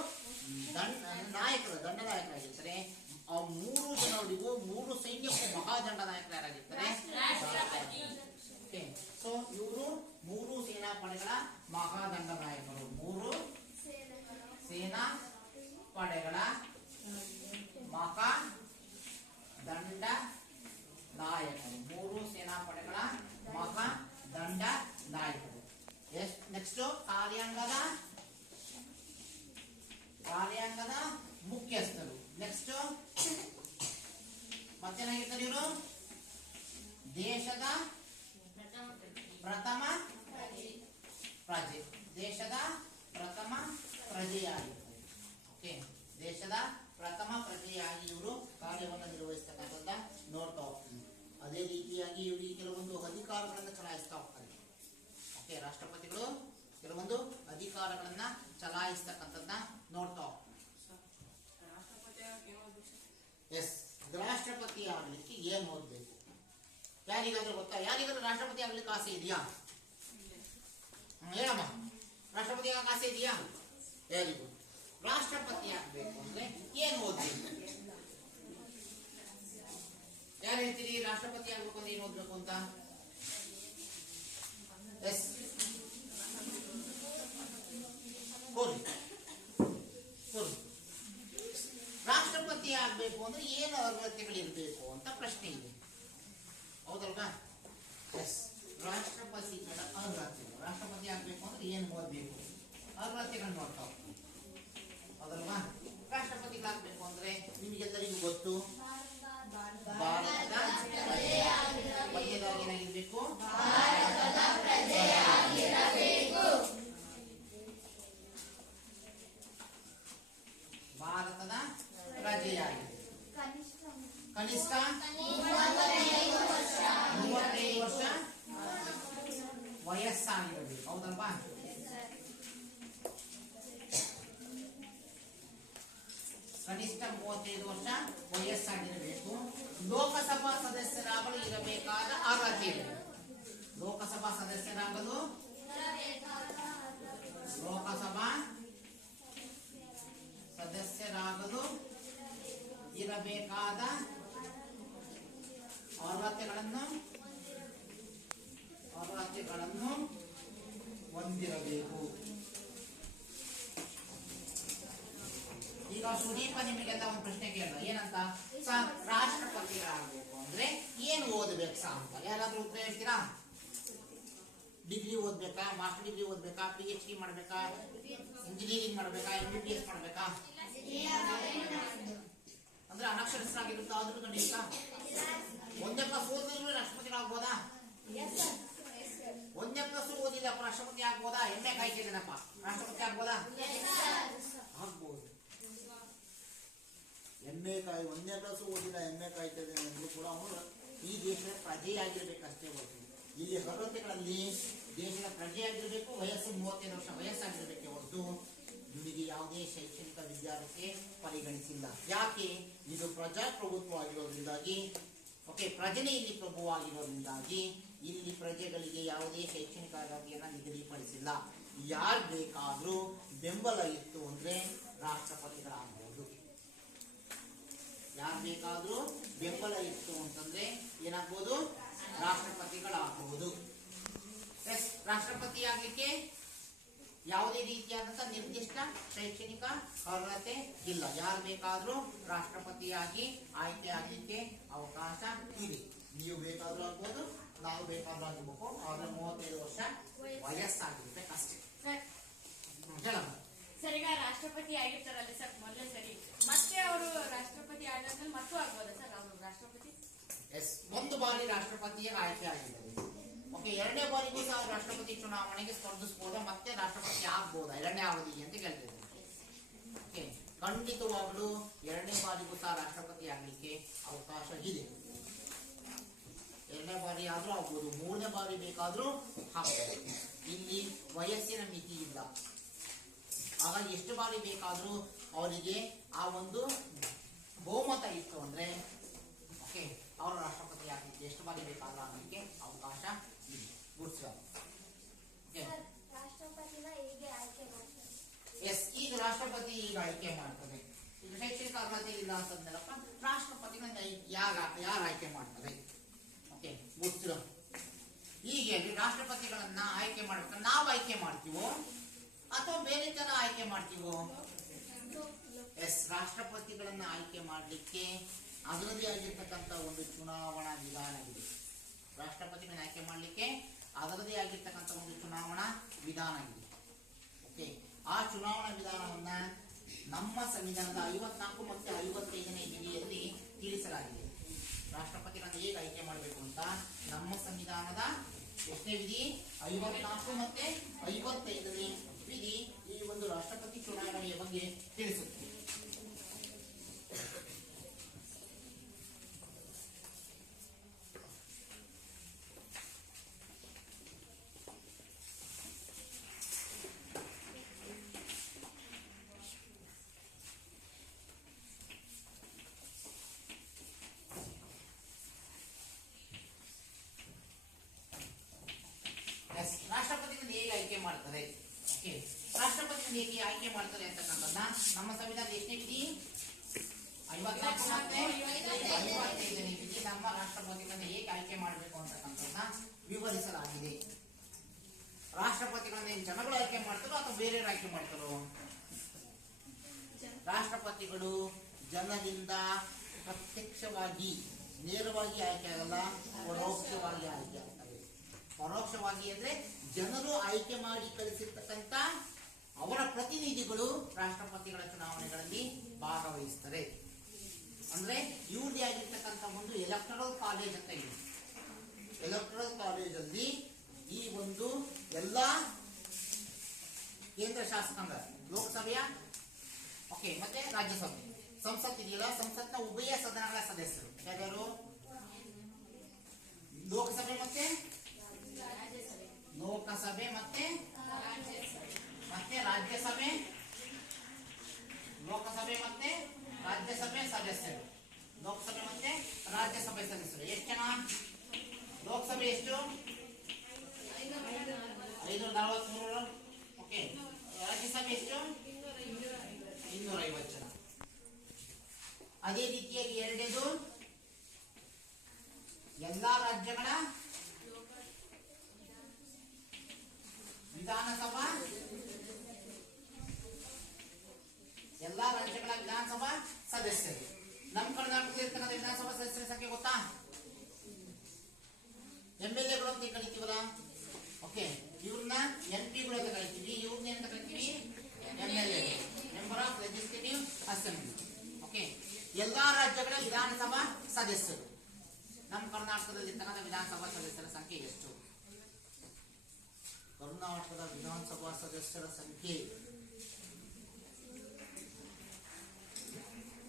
ನಾಯಕರು, ದಂಡನಾಯಕರಾಗಿರ್ತಾರೆ. ಆ 3 ಜನರಿಗೂ 3 ಸೈನ್ಯಕ್ಕೂ ಮಹಾದಂಡನಾಯಕರು ಯಾರಾಗಿರ್ತಾರೆ? ಸೊ ಇವರು 3 ಸೇನಾಪಡೆಗಳ ಮಹಾದಂಡನಾಯಕರು. 3 ಸೇನಾ ಪಡೆಗಳ ಮಹಾದಂಡ ನಾಯಕರು. 3 ಸೇನಾಪಡೆಗಳ ಮಹಾದಂಡ ನಾಯಕರು. ನೆಕ್ಸ್ಟ್ ಕಾರ್ಯಾಂಗದ ಮುಖ್ಯಸ್ಥರು. ನೆಕ್ಸ್ಟ್ ಮತ್ತೇನಾಗಿರ್ತಾರೆ ಇವರು? ದೇಶದ ಪ್ರಥಮ ಪ್ರಜೆ. ದೇಶದ ಪ್ರಥಮ ಪ್ರಜೆಯಾಗಿರ್ತಾರೆ. ಓಕೆ, ದೇಶದ ಪ್ರಥಮ ಪ್ರಜೆಯಾಗಿ ಇವರು ಕಾರ್ಯವನ್ನು ನಿರ್ವಹಿಸ್ತಕ್ಕಂಥದ್ದ ನೋಡ್ತಾ ಹೋಗ್ತೀವಿ. ಅದೇ ರೀತಿಯಾಗಿ ಇವರು ಕೆಲವೊಂದು ಅಧಿಕಾರಗಳನ್ನು ಚಲಾಯಿಸ್ತಾ ಹೋಗ್ತಾರೆ. ಓಕೆ, ರಾಷ್ಟ್ರಪತಿಗಳು ಕೆಲವೊಂದು ಅಧಿಕಾರಗಳನ್ನ ಚಲಾಯಿಸ್ತಕ್ಕಂಥದ್ದನ್ನ ನೋಡ್ತಾ ಹೋಗ್ತೀವಿ. ಎಸ್, ರಾಷ್ಟ್ರಪತಿ ಆಗ್ಲಿಕ್ಕೆ ಏನ್ ಓದ್ಬೇಕು? ಯಾರಿಗಾದ್ರೂ ಗೊತ್ತಾ? ಯಾರಿಗಾದ್ರೂ ರಾಷ್ಟ್ರಪತಿ ಆಗ್ಲಿಕ್ಕೆ ಆಸೆ ಇದೆಯಾ? ಹೇಳಮ್ಮ, ರಾಷ್ಟ್ರಪತಿ ಆಗಕ್ಕೆ ಆಸೆ ಇದೆಯಾ? Very good. ರಾಷ್ಟ್ರಪತಿ ಆಗ್ಬೇಕು ಅಂದ್ರೆ ಏನ್ ಓದ್ಬೇಕು? ಯಾರು ಹೇಳ್ತೀರಿ ರಾಷ್ಟ್ರಪತಿ ಆಗ್ಬೇಕು ಅಂದ್ರೆ ಏನ್ ಓದ್ಬೇಕು ಅಂತ? ಎಸ್, ರಾಷ್ಟ್ರಪತಿ ಆಗ್ಬೇಕು ಅಂದ್ರೆ ಏನು ಅರ್ಹತೆಗಳಿರ್ಬೇಕು ಅಂತ ಪ್ರಶ್ನೆ ಇದೆ, ಹೌದಲ್ವಾ? ಎಸ್, ರಾಷ್ಟ್ರಪತಿಗಳ ಅರ್ಹತೆಗಳು. ರಾಷ್ಟ್ರಪತಿ ಆಗ್ಬೇಕು ಅಂದ್ರೆ ಏನ್ ಓದ್ಬೇಕು? ಅರ್ಹತೆಗಳು ನೋಡ್ತಾ ಹೋಗ್ತೀವಿ, ಹೌದಲ್ವಾ? ರಾಷ್ಟ್ರಪತಿಗಳಾಗಬೇಕು ಅಂದ್ರೆ ನಿಮಗೆಲ್ಲರಿಗೂ ಗೊತ್ತು, ಭಾರತದ ಮೊದಲನೇದಾಗಿ ಏನಾಗಿರ್ಬೇಕು? ಭಾರತದ ಪ್ರಜೆಯಾಗಿದೆ. ಕನಿಷ್ಠ 35 ವರ್ಷ ವಯಸ್ಸಾಗಿರಬೇಕು, ಹೌದಲ್ವಾ? ಕನಿಷ್ಠ 35 ವರ್ಷ ವಯಸ್ಸಾಗಿರಬೇಕು. ಲೋಕಸಭಾ ಸದಸ್ಯರಾಗಲು ಇರಬೇಕಾದ ಅರ್ಹತೆ ಇದೆ. ಲೋಕಸಭಾ ಸದಸ್ಯರಾಗಲು ಇರಬೇಕಾದ ಅರ್ಹತೆಗಳನ್ನು ಹೊಂದಿರಬೇಕು. ಈಗ ಸುದೀಪ ನಿಮಗೆಲ್ಲ ಒಂದು ಪ್ರಶ್ನೆ ಕೇಳಿದ, ಏನಂತ? ರಾಷ್ಟ್ರಪತಿಗಳಾಗಬೇಕು ಅಂದ್ರೆ ಏನು ಓದಬೇಕು ಸಾ ಅಂತ ಯಾರಾದ್ರೂ ಉತ್ತರ ಹೇಳ್ತೀರಾ? ಡಿಗ್ರಿ ಓದ್ಬೇಕಾ, ಮಾಸ್ಟರ್ ಡಿಗ್ರಿ ಓದ್ಬೇಕಾ, PhD ಮಾಡ್ಬೇಕಾ, ಇಂಜಿನಿಯರಿಂಗ್ ಮಾಡ್ಬೇಕಾ, MBBS ಮಾಡ್ಬೇಕಾ? ಅಂದ್ರೆ ಅನಕ್ಷರಸ್ಥರಾಗಿರುತ್ತಾ ಆದ್ರೂ ಗಣಿತ ಒಂದೇ ಕ್ಲಾಸ್ ಓದಿದ್ರು ರಾಷ್ಟ್ರಪತಿಗಳಾಗ್ಬೋದಾ? ಒಂದೇ ಕ್ಲಾಸ್ ಓದಿಲ್ಲ ರಾಷ್ಟ್ರಪತಿ ಆಗ್ಬೋದಾ? ಎಮ್ಮೆ ಕಾಯ್ತಿದ್ದೇನಪ್ಪ, ರಾಷ್ಟ್ರಪತಿ ಆಗ್ಬೋದಾ? ಆಗ್ಬೋದು. ಎಮ್ಮೆ ಕಾಯಿ ಒಂದನೇ ಕ್ಲಾಸ್ ಓದಿಲ್ಲ ಎಮ್ಮೆ ಕಾಯ್ತದೆ ಅಂದ್ರೂ ಕೂಡ ಅವನು ಈ ದೇಶದ ಪ್ರಜೆಯಾಗಿರ್ಬೇಕಷ್ಟೇ ಹೊರತು ಇಲ್ಲಿ ಅರ್ಹತೆಗಳಲ್ಲಿ ದೇಶದ ಪ್ರಜೆಯಾಗಿರ್ಬೇಕು, ವಯಸ್ಸು 35 ವರ್ಷ ವಯಸ್ಸಾಗಿರ್ಬೇಕೆ ಹೊರತು ಇವನಿಗೆ ಯಾವುದೇ ಶೈಕ್ಷಣಿಕ ವಿದ್ಯಾರ್ಥಿ ಪರಿಗಣಿಸಿಲ್ಲ. ಯಾಕೆ? ಇದು ಪ್ರಜಾಪ್ರಭುತ್ವ ಆಗಿರೋದ್ರಿಂದಾಗಿ, ಓಕೆ, ಪ್ರಜೆನೇ ಇಲ್ಲಿ ಪ್ರಭುವಾಗಿರೋದ್ರಿಂದಾಗಿ ಇಲ್ಲಿ ಪ್ರಜೆಗಳಿಗೆ ಯಾವುದೇ ಶೈಕ್ಷಣಿಕ ಅರ್ಹತೆಯನ್ನು ನಿಗದಿಪಡಿಸಿಲ್ಲ. ಯಾರು ಬೇಕಾದ್ರೂ ಬೆಂಬಲ ಇತ್ತು ಅಂದ್ರೆ ರಾಷ್ಟ್ರಪತಿಗಳಾಗಬಹುದು. ಯಾರು ಬೇಕಾದ್ರೂ ಬೆಂಬಲ ಇತ್ತು ಅಂತಂದ್ರೆ ಏನಾಗ್ಬೋದು? ರಾಷ್ಟ್ರಪತಿಗಳಾಗಬಹುದು. ರಾಷ್ಟ್ರಪತಿ ಆಗ್ಲಿಕ್ಕೆ ಯಾವುದೇ ರೀತಿಯಾದಂತಹ ನಿರ್ದಿಷ್ಟ ಶೈಕ್ಷಣಿಕ ಅರ್ಹತೆ ಇಲ್ಲ. ಯಾರು ಬೇಕಾದ್ರೂ ರಾಷ್ಟ್ರಪತಿಯಾಗಿ ಆಯ್ಕೆ ಆಗಲಿಕ್ಕೆ ಅವಕಾಶ ಇದೆ. ನೀವು ಬೇಕಾದ್ರೂ ಆಗ್ಬೋದು, ನಾವು ಬೇಕಾದ್ರೂ ಆಗಬೇಕು. ಆದ್ರೆ 35 ವರ್ಷ ವಯಸ್ಸಾಗಿರ್ಬೇಕಷ್ಟೇ. ಸರ್, ಈಗ ರಾಷ್ಟ್ರಪತಿ ಆಗಿರ್ತಾರಲ್ಲ ಸರ್ ಮೊದಲೇ ಸರಿ, ಮತ್ತೆ ಅವರು ರಾಷ್ಟ್ರಪತಿ ಆದ್ಮೇಲೆ ಮತ್ತೂ ಆಗ್ಬೋದಾ ಸರ್ ಅವರು ರಾಷ್ಟ್ರಪತಿ? ಎಸ್, ಒಂದು ಬಾರಿ ರಾಷ್ಟ್ರಪತಿಯಾಗಿ ಆಯ್ಕೆ ಆಗಿದ್ದಾರೆ. ಓಕೆ, ಎರಡನೇ ಬಾರಿಗೂ ಸಹ ರಾಷ್ಟ್ರಪತಿ ಚುನಾವಣೆಗೆ ಸ್ಪರ್ಧಿಸಬಹುದಾ, ಮತ್ತೆ ರಾಷ್ಟ್ರಪತಿ ಆಗ್ಬೋದಾ ಎರಡನೇ ಅವಧಿಗೆ ಅಂತ ಕೇಳ್ತಿದ್ದಾರೆ. ಓಕೆ, ಖಂಡಿತವಾಗ್ಲೂ ಎರಡನೇ ಬಾರಿಗೂ ಸಹ ರಾಷ್ಟ್ರಪತಿ ಆಗ್ಲಿಕ್ಕೆ ಅವಕಾಶ ಇದೆ. ಎರಡನೇ ಬಾರಿ ಆದ್ರೂ ಆಗ್ಬೋದು, ಮೂರನೇ ಬಾರಿ ಬೇಕಾದ್ರೂ ಆಗ್ಬೋದು. ಇಲ್ಲಿ ವಯಸ್ಸಿನ ಮಿತಿ ಇಲ್ಲ. ಹಾಗಾಗಿ ಎಷ್ಟು ಬಾರಿ ಬೇಕಾದ್ರೂ ಅವರಿಗೆ ಆ ಒಂದು ಬಹುಮತ ಇತ್ತು ಅಂದ್ರೆ ಓಕೆ ಅವರು ರಾಷ್ಟ್ರಪತಿ ಆಗಲಿಕ್ಕೆ ಎಷ್ಟು ಬಾರಿ ಬೇಕಾದ್ರೂ ಆಗಲಿಕ್ಕೆ ಅವಕಾಶ ಇದೆ. ಎಸ್, ಈಗ ರಾಷ್ಟ್ರಪತಿ ಈಗ ಆಯ್ಕೆ ಮಾಡ್ತದೆ. ಈಗ ಶೈಕ್ಷಣಿಕ ಅರ್ಹತೆ ಇಲ್ಲ ಅಂತಂದ್ರಪ್ಪ, ರಾಷ್ಟ್ರಪತಿನ ಯಾರು ಆಯ್ಕೆ ಮಾಡ್ತಾರೆ? ಓಕೆ, ಗೊತ್ತಿರೋ ಹೀಗೆ ರಾಷ್ಟ್ರಪತಿಗಳನ್ನ ಆಯ್ಕೆ ಮಾಡ್ಬೇಕು. ನಾವು ಆಯ್ಕೆ ಮಾಡ್ತೀವೋ ಅಥವಾ ಬೇರೆ ಜನ ಆಯ್ಕೆ ಮಾಡ್ತೀವೋ? ಎಸ್, ರಾಷ್ಟ್ರಪತಿಗಳನ್ನ ಆಯ್ಕೆ ಮಾಡಲಿಕ್ಕೆ ಅದರದೇ ಆಗಿರ್ತಕ್ಕಂಥ ಒಂದು ಚುನಾವಣಾ ವಿಧಾನವಿದೆ. ರಾಷ್ಟ್ರಪತಿಗಳನ್ನ ಆಯ್ಕೆ ಮಾಡಲಿಕ್ಕೆ ಅದರದೇ ಆಗಿರ್ತಕ್ಕಂಥ ಒಂದು ಚುನಾವಣಾ ವಿಧಾನ ಇದೆ. ಓಕೆ, ಆ ಚುನಾವಣಾ ವಿಧಾನವನ್ನ ನಮ್ಮ ಸಂವಿಧಾನದ 54 ಮತ್ತು 55ನೇ ವಿಧಿಯಲ್ಲಿ ತಿಳಿಸಲಾಗಿದೆ. ರಾಷ್ಟ್ರಪತಿಗಳನ್ನ ಹೇಗೆ ಆಯ್ಕೆ ಮಾಡಬೇಕು ಅಂತ ನಮ್ಮ ಸಂವಿಧಾನದ ಎಷ್ಟನೇ ವಿಧಿ? 54 ಮತ್ತೆ 55ನೇ ವಿಧಿ ಈ ಒಂದು ರಾಷ್ಟ್ರಪತಿ ಚುನಾವಣೆಯ ಬಗ್ಗೆ ತಿಳಿಸುತ್ತೆ. ರಾಷ್ಟ್ರಪತಿಗಳನ್ನು ಹೇಗೆ ಆಯ್ಕೆ ಮಾಡ್ತಾರೆ? ಓಕೆ, ರಾಷ್ಟ್ರಪತಿಗಳನ್ನು ಹೇಗೆ ಆಯ್ಕೆ ಮಾಡ್ತಾರೆ ಅಂತಕ್ಕಂಥದ್ದನ್ನ ನಮ್ಮ ಸಂವಿಧಾನದ ಎಷ್ಟನೇ ವಿಧಿ? 54 ಮತ್ತೆ 55ನೇ ವಿಧಿ ನಮ್ಮ ರಾಷ್ಟ್ರಪತಿಗಳನ್ನು ಹೇಗೆ ಆಯ್ಕೆ ಮಾಡಬೇಕು ಅಂತಕ್ಕಂಥದ್ದನ್ನ ವಿವರಿಸಲಾಗಿದೆ. ರಾಷ್ಟ್ರಪತಿಗಳನ್ನ ಜನಗಳು ಆಯ್ಕೆ ಮಾಡ್ತಾರೋ ಅಥವಾ ಬೇರೆಯವರು ಆಯ್ಕೆ ಮಾಡ್ತಾರೋ? ರಾಷ್ಟ್ರಪತಿಗಳು ಜನರಿಂದ ಪ್ರತ್ಯಕ್ಷವಾಗಿ ನೇರವಾಗಿ ಆಯ್ಕೆ ಆಗಲ್ಲ, ಪರೋಕ್ಷವಾಗಿ ಆಯ್ಕೆ ಆಗ್ತವೆ. ಪರೋಕ್ಷವಾಗಿ ಅಂದ್ರೆ ಜನರು ಆಯ್ಕೆ ಮಾಡಿ ಕಳಿಸಿರ್ತಕ್ಕಂಥ ಅವರ ಪ್ರತಿನಿಧಿಗಳು ರಾಷ್ಟ್ರಪತಿಗಳ ಚುನಾವಣೆಗಳಲ್ಲಿ ಭಾಗವಹಿಸ್ತಾರೆ. ಅಂದ್ರೆ ಇವ್ರದೇ ಆಗಿರ್ತಕ್ಕಂಥ ಒಂದು ಎಲೆಕ್ಟರಲ್ ಕಾಲೇಜ್ ಅಂತ ಇದೆ. ಎಲೆಕ್ಟರಲ್ ಕಾಲೇಜ್ ಅಲ್ಲಿ ಈ ಒಂದು ಎಲ್ಲಾ ಕೇಂದ್ರ ಶಾಸಕಾಂಗ, ಲೋಕಸಭೆಯ ಓಕೆ ಮತ್ತೆ ರಾಜ್ಯಸಭೆ, ಸಂಸತ್ ಇದೆಯಲ್ಲ, ಸಂಸತ್ನ ಉಭಯ ಸದನಗಳ ಸದಸ್ಯರು ಯಾರ್ಯಾರು? ಲೋಕಸಭೆ ಮತ್ತೆ ರಾಜ್ಯಸಭೆ, ಲೋಕಸಭೆ ಮತ್ತೆ ರಾಜ್ಯಸಭೆ ಸದಸ್ಯರು, ಲೋಕಸಭೆ ಮತ್ತೆ ರಾಜ್ಯಸಭೆ ಸದಸ್ಯರು. ಎಷ್ಟು ಜನ? ಲೋಕಸಭೆ ಎಷ್ಟು? 543. ಓಕೆ, ರಾಜ್ಯಸಭೆ ಎಷ್ಟು? 250 ಜನ. ಅದೇ ರೀತಿಯಾಗಿ ಎರಡನೇದು ಎಲ್ಲಾ ರಾಜ್ಯಗಳ ವಿಧಾನಸಭಾ ಸದಸ್ಯರು. ನಮ್ಮ ಕರ್ನಾಟಕದಲ್ಲಿ ಇರ್ತಕ್ಕಂಥ ವಿಧಾನಸಭಾ ಸದಸ್ಯರ ಸಂಖ್ಯೆ ಗೊತ್ತಾ? MLA ಅಂತ ಕರಿತೀವಲ್ಲ, ಓಕೆ, ಇವ್ರನ್ನ MP ಅಂತ ಕರಿತೀವಿ, ಇವ್ರನ್ನ ಏನಂತ ಕರಿತೀವಿ? MLA, member of legislative assembly. Okay, ಎಲ್ಲಾ ರಾಜ್ಯಗಳ ವಿಧಾನಸಭಾ ಸದಸ್ಯರು. ನಮ್ಮ ಕರ್ನಾಟಕದಲ್ಲಿರ್ತಕ್ಕಂಥ ವಿಧಾನಸಭಾ ಸದಸ್ಯರ ಸಂಖ್ಯೆ ಎಷ್ಟು? ಕರ್ನಾಟಕದ ವಿಧಾನಸಭಾ ಸದಸ್ಯರ ಸಂಖ್ಯೆ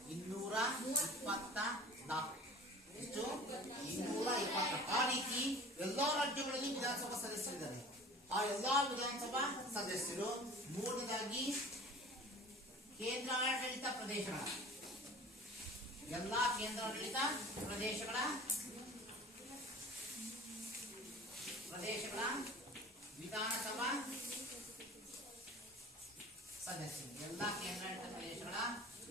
224. ಎಷ್ಟು? 224. ಆ ರೀತಿ ಎಲ್ಲಾ ರಾಜ್ಯಗಳಲ್ಲಿ ವಿಧಾನಸಭಾ ಸದಸ್ಯರಿದ್ದಾರೆ. ಆ ಎಲ್ಲಾ ವಿಧಾನಸಭಾ ಸದಸ್ಯರು ಮೂರನೇದಾಗಿ ಕೇಂದ್ರಾಡಳಿತ ಪ್ರದೇಶಗಳ ಎಲ್ಲಾ ಕೇಂದ್ರಾಡಳಿತ ಪ್ರದೇಶಗಳ ವಿಧಾನಸಭಾ ಸದಸ್ಯರು. ಎಲ್ಲಾ ಕೇಂದ್ರಾಡಳಿತ ಪ್ರದೇಶಗಳ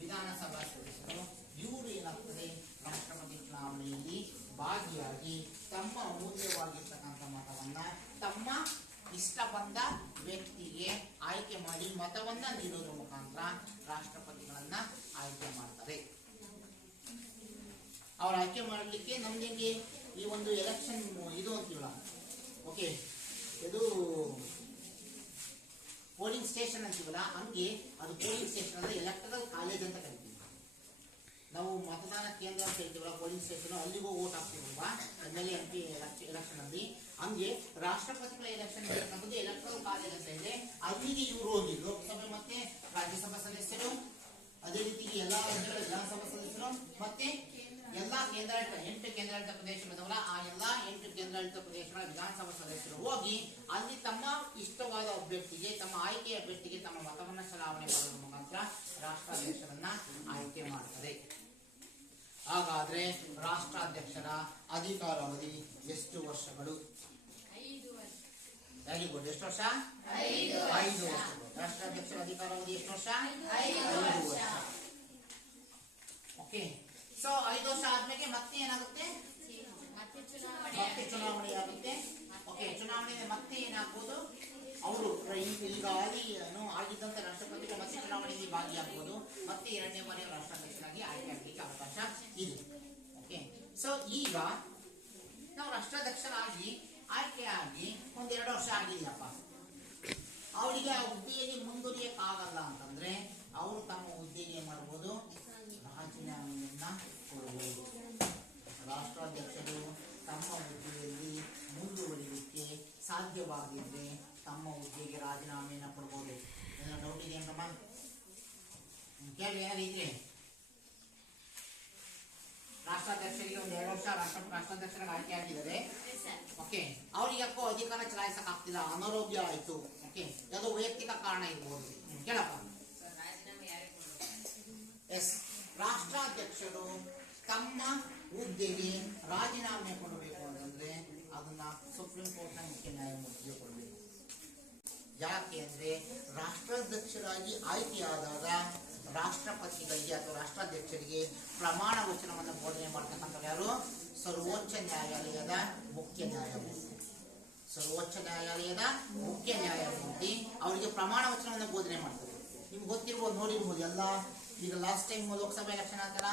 ವಿಧಾನಸಭಾ ಸದಸ್ಯರು ಇವರು ಏನಾಗ್ತದೆ ರಾಷ್ಟ್ರಪತಿ ಚುನಾವಣೆಯಲ್ಲಿ ಭಾಗಿಯಾಗಿ ತಮ್ಮ ಅಮೂಲ್ಯವಾಗಿರ್ತಕ್ಕಂಥ ಮತವನ್ನ ತಮ್ಮ ಇಷ್ಟ ಬಂದ ವ್ಯಕ್ತಿಗೆ ಆಯ್ಕೆ ಮಾಡಿ ಮತವನ್ನ ನೀಡೋದ್ರ ಮುಖಾಂತರ ರಾಷ್ಟ್ರಪತಿಗಳನ್ನ ಆಯ್ಕೆ ಮಾಡ್ತಾರೆ. ಅವ್ರ ಆಯ್ಕೆ ಮಾಡಲಿಕ್ಕೆ ನಮ್ಗೆ ಈ ಒಂದು ಎಲೆಕ್ಷನ್ ಇದು ಅಂತೀವಲ್ಲ, ಓಕೆ, ಇದು ಪೋಲಿಂಗ್ ಸ್ಟೇಷನ್ ಅಂತೀವಲ್ಲ, ಹಂಗೆ ಅದು ಪೋಲಿಂಗ್ ಸ್ಟೇಷನ್ ಅಂದ್ರೆ ಎಲೆಕ್ಟ್ರಲ್ ಕಾಲೇಜ್ ಅಂತ ಕರಿತೀವಿ ನಾವು. ಮತದಾನ ಕೇಂದ್ರ ಅಂತ ಹೇಳ್ತೀವಲ್ಲ ಪೋಲಿಂಗ್ ಸ್ಟೇಷನ್, ಅಲ್ಲಿಗೂ ವೋಟ್ ಹಾಕ್ತೀವಲ್ವಾ MLA MP ಎಲೆಕ್ಷನ್ ಅಲ್ಲಿ. ಹಂಗೆ ರಾಷ್ಟ್ರಪತಿಗಳ ಎಲೆಕ್ಷನ್ ಇರ್ತಕ್ಕಂಥದ್ದು ಎಲೆಕ್ಟ್ರಲ್ ಕಾಲೇಜ್ ಅಂತ ಇದೆ. ಅಲ್ಲಿಗೆ ಇವರು ಹೋಗಿ ಲೋಕಸಭೆ ಮತ್ತೆ ರಾಜ್ಯಸಭಾ ಸದಸ್ಯರು, ಅದೇ ರೀತಿ ಎಲ್ಲಾ ರಾಜ್ಯಗಳ ವಿಧಾನಸಭಾ ಸದಸ್ಯರು ಮತ್ತೆ ಎಲ್ಲಾ ಕೇಂದ್ರಾಡಳಿತ 8 ಕೇಂದ್ರಾಡಳಿತ ಪ್ರದೇಶಗಳಿದಾವಲ್ಲ, ಆ ಎಲ್ಲಾ 8 ಕೇಂದ್ರಾಡಳಿತ ಪ್ರದೇಶಗಳ ವಿಧಾನಸಭಾ ಸದಸ್ಯರು ಹೋಗಿ ಅಲ್ಲಿ ತಮ್ಮ ಇಷ್ಟವಾದ ಅಭ್ಯರ್ಥಿಗೆ, ತಮ್ಮ ಆಯ್ಕೆಯ ಅಭ್ಯರ್ಥಿಗೆ ತಮ್ಮ ಮತವನ್ನ ಚಲಾವಣೆ ಮಾಡೋದ್ರ ಮುಖಾಂತರ ರಾಷ್ಟ್ರಾಧ್ಯಕ್ಷರನ್ನ ಆಯ್ಕೆ ಮಾಡ್ತಾರೆ. ಹಾಗಾದ್ರೆ ರಾಷ್ಟ್ರಾಧ್ಯಕ್ಷರ ಅಧಿಕಾರಾವಧಿ ಎಷ್ಟು ವರ್ಷಗಳು? 5 ವರ್ಷ. Very good. ಎಷ್ಟು ವರ್ಷ? 5 ವರ್ಷ. ರಾಷ್ಟ್ರಾಧ್ಯಕ್ಷರ ಅಧಿಕಾರಾವಧಿ ಎಷ್ಟು ವರ್ಷ? 5 ವರ್ಷ. ಓಕೆ. ಸೊ 5 ವರ್ಷ ಆದ್ಮೇಲೆ ಮತ್ತೆ ಏನಾಗುತ್ತೆ? ಮತ್ತೆ ಚುನಾವಣೆ ಆಗುತ್ತೆ. ಓಕೆ, ಚುನಾವಣೆ ಮತ್ತೆ ಏನಾಗ್ಬೋದು? ಅವರು ಈಗ ಆಗಿದ್ದಂತ ರಾಷ್ಟ್ರಪತಿಗಳು ಮತ್ತೆ ಚುನಾವಣೆಯಲ್ಲಿ ಭಾಗಿಯಾಗಬಹುದು, ಮತ್ತೆ 2ನೇ ಬಾರಿ ರಾಷ್ಟ್ರಾಧ್ಯಕ್ಷರಾಗಿ ಆಯ್ಕೆ ಆಗಲಿಕ್ಕೆ ಅವಕಾಶ ಇದೆ. ಓಕೆ, ಸೊ ಈಗ ನಾವು ರಾಷ್ಟ್ರಾಧ್ಯಕ್ಷರಾಗಿ ಆಯ್ಕೆ ಆಗಿ 1-2 ವರ್ಷ ಆಗಿಲ್ಲಪ್ಪ, ಅವರಿಗೆ ಆ ಹುದ್ದೆಯಲ್ಲಿ ಮುಂದುವರಿಯಕ್ಕಾಗಲ್ಲ ಅಂತಂದ್ರೆ ಅವರು ತಮ್ಮ ಹುದ್ದೆಗೆ ಮಾಡಬಹುದು, ರಾಜೀನಾಮೆಯನ್ನ ಕೊಡಬಹುದು. ರಾಷ್ಟ್ರಾಧ್ಯಕ್ಷರು ತಮ್ಮ ಹುದ್ದೆಯಲ್ಲಿ ಮುಂದುವರಿಲಿಕ್ಕೆ ಸಾಧ್ಯವಾಗಿದ್ರೆ ತಮ್ಮ ಹುದ್ದೆಗೆ ರಾಜೀನಾಮೆಯನ್ನ ಕೊಡಬಹುದು. ಡೌಟ್ ಇದೆ ಅಂತಮ್ಮ? ಕೇಳಿ ಏನಾದಿದ್ರೆ ರಾಷ್ಟ್ರಾಧ್ಯಕ್ಷರಿಗೆ 1-2 ವರ್ಷ ರಾಷ್ಟ್ರಾಧ್ಯಕ್ಷರಾಗಿ ಆಯ್ಕೆ ಆಗಿದ್ದಾರೆ. ಓಕೆ, ಅವ್ರಿಗೆ ಯಾಕೋ ಅಧಿಕಾರ ಚಲಾಯಿಸಕ್ ಆಗ್ತಿಲ್ಲ, ಅನಾರೋಗ್ಯ ಆಯ್ತು. ಓಕೆ, ಯಾವುದೋ ವೈಯಕ್ತಿಕ ಕಾರಣ ಇರ್ಬೋದು. ಕೇಳಪ್ಪ. ಎಸ್, ರಾಷ್ಟ್ರಾಧ್ಯಕ್ಷರು ತಮ್ಮ ಹುದ್ದೆಗೆ ರಾಜೀನಾಮೆ ಕೊಡಬೇಕು ಅಂತಂದ್ರೆ ಅದನ್ನ ಸುಪ್ರೀಂ ಕೋರ್ಟ್ ನ ಮುಖ್ಯ ನ್ಯಾಯಮೂರ್ತಿಗೆ ಕೊಡಬೇಕು. ಯಾಕೆ ಅಂದ್ರೆ ರಾಷ್ಟ್ರಾಧ್ಯಕ್ಷರಾಗಿ ಆಯ್ಕೆಯಾದಾಗ ರಾಷ್ಟ್ರಪತಿಗಳಿಗೆ ಅಥವಾ ರಾಷ್ಟ್ರಾಧ್ಯಕ್ಷರಿಗೆ ಪ್ರಮಾಣ ವಚನವನ್ನು ಬೋಧನೆ ಮಾಡ್ತಕ್ಕಂಥ ಯಾರು? ಸರ್ವೋಚ್ಚ ನ್ಯಾಯಾಲಯದ ಮುಖ್ಯ ನ್ಯಾಯಮೂರ್ತಿ. ಸರ್ವೋಚ್ಚ ನ್ಯಾಯಾಲಯದ ಮುಖ್ಯ ನ್ಯಾಯಮೂರ್ತಿ ಅವರಿಗೆ ಪ್ರಮಾಣ ವಚನವನ್ನು ಬೋಧನೆ ಮಾಡ್ತಾರೆ. ನಿಮ್ಗೆ ಗೊತ್ತಿರ್ಬೋದು, ನೋಡಿರ್ಬೋದು ಎಲ್ಲ. ಈಗ ಲಾಸ್ಟ್ ಟೈಮ್ ಲೋಕಸಭಾ ಎಲೆಕ್ಷನ್ ಆತರ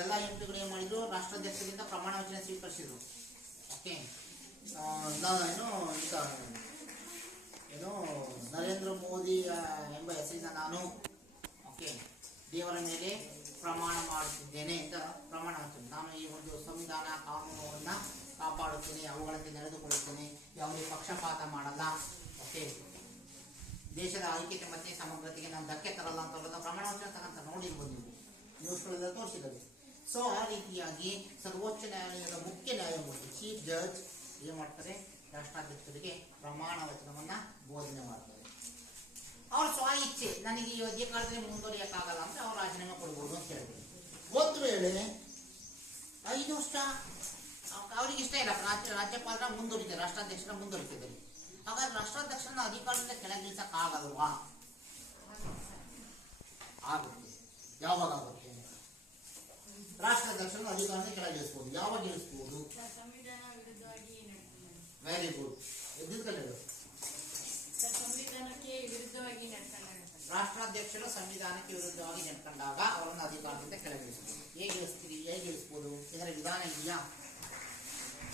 ಎಲ್ಲ ಎಂಪಿಗಳು ಏನ್ ಮಾಡಿದ್ರು? ರಾಷ್ಟ್ರಾಧ್ಯಕ್ಷರಿಂದ ಪ್ರಮಾಣ ವಚನ ಸ್ವೀಕರಿಸಿದ್ರು. ಓಕೆ, ಏನು ನರೇಂದ್ರ ಮೋದಿ ಎಂಬ ಹೆಸರಿನ ನಾನು ಓಕೆ ದೇವರ ಮೇಲೆ ಪ್ರಮಾಣ ಮಾಡುತ್ತಿದ್ದೇನೆ ಅಂತ ಪ್ರಮಾಣ ವಚನ. ನಾನು ಈ ಒಂದು ಸಂವಿಧಾನ ಕಾನೂನನ್ನ ಕಾಪಾಡುತ್ತೇನೆ, ಅವುಗಳಂತೆ ನಡೆದುಕೊಳ್ಳುತ್ತೇನೆ, ಯಾವುದೇ ಪಕ್ಷಪಾತ ಮಾಡಲ್ಲ, ಓಕೆ, ದೇಶದ ಐಕ್ಯತೆ ಮತ್ತೆ ಸಮಗ್ರತೆಗೆ ನಾನು ಧಕ್ಕೆ ತರಲ್ಲ ಅಂತ ಪ್ರಮಾಣ ವಚನ ತಗೊಂತ ನೋಡಿರ್ಬೋದು ನೀವು, ನ್ಯೂಸ್ಗಳೆಲ್ಲ ತೋರಿಸಿದ್ದಾರೆ. ಸೊ ಆ ರೀತಿಯಾಗಿ ಸರ್ವೋಚ್ಚ ನ್ಯಾಯಾಲಯದ ಮುಖ್ಯ ನ್ಯಾಯಮೂರ್ತಿ ಚೀಫ್ ಜಡ್ಜ್ ಏನ್ ಮಾಡ್ತಾರೆ? ರಾಷ್ಟ್ರಾಧ್ಯಕ್ಷರಿಗೆ ಪ್ರಮಾಣ ವಚನವನ್ನ ಬೋಧನೆ ಮಾಡ್ತಾರೆ. ಅವ್ರ ಸ್ವ ಇಚ್ಛೆ, ನನಗೆ ಈ ಅಧಿಕಾರದಲ್ಲಿ ಮುಂದುವರಿಯಕ್ಕಾಗಲ್ಲ ಅಂತ ಅವ್ರು ರಾಜೀನಾಮೆ ಕೊಡ್ಬೋದು ಅಂತ ಹೇಳಿದ್ರು. ಒಂದು ವೇಳೆ 5 ವರ್ಷ ಅವ್ರಿಗೆ ಇಷ್ಟ ಇಲ್ಲ, ರಾಜ್ಯಪಾಲರ ಮುಂದುವರಿತಾರೆ, ರಾಷ್ಟ್ರಾಧ್ಯಕ್ಷರ ಮುಂದುವರಿತಿದ್ದಾರೆ, ಹಾಗಾದ್ರೆ ರಾಷ್ಟ್ರಾಧ್ಯಕ್ಷರನ್ನ ಅಧಿಕಾರದಿಂದ ಕೆಳಗಿಳಿಸಕ್ಕಾಗಲ್ವಾ? ಆಗುತ್ತೆ. ಯಾವಾಗ ಆಗುತ್ತೆ? ರಾಷ್ಟ್ರಾಧ್ಯಕ್ಷರನ್ನ ಅಧಿಕಾರದಿಂದ ಕೆಳಗಿಳಿಸಬಹುದು. ಯಾವಾಗ ಇಳಿಸಬಹುದು? Very good. ಸಂವಿಧಾನಕ್ಕೆ ವಿರುದ್ಧವಾಗಿ ರಾಷ್ಟ್ರಾಧ್ಯಕ್ಷರು ಸಂವಿಧಾನಕ್ಕೆ ವಿರುದ್ಧವಾಗಿ ನಡ್ಕೊಂಡಾಗ ಅವರನ್ನು ಅಧಿಕಾರದಿಂದ ಕೆಳಗಿಳಿಸಬಹುದು. ಹೇಗೆ ಇಳಿಸಬಹುದು? ಇದರ ವಿಧಾನ ಇದೆಯಾ?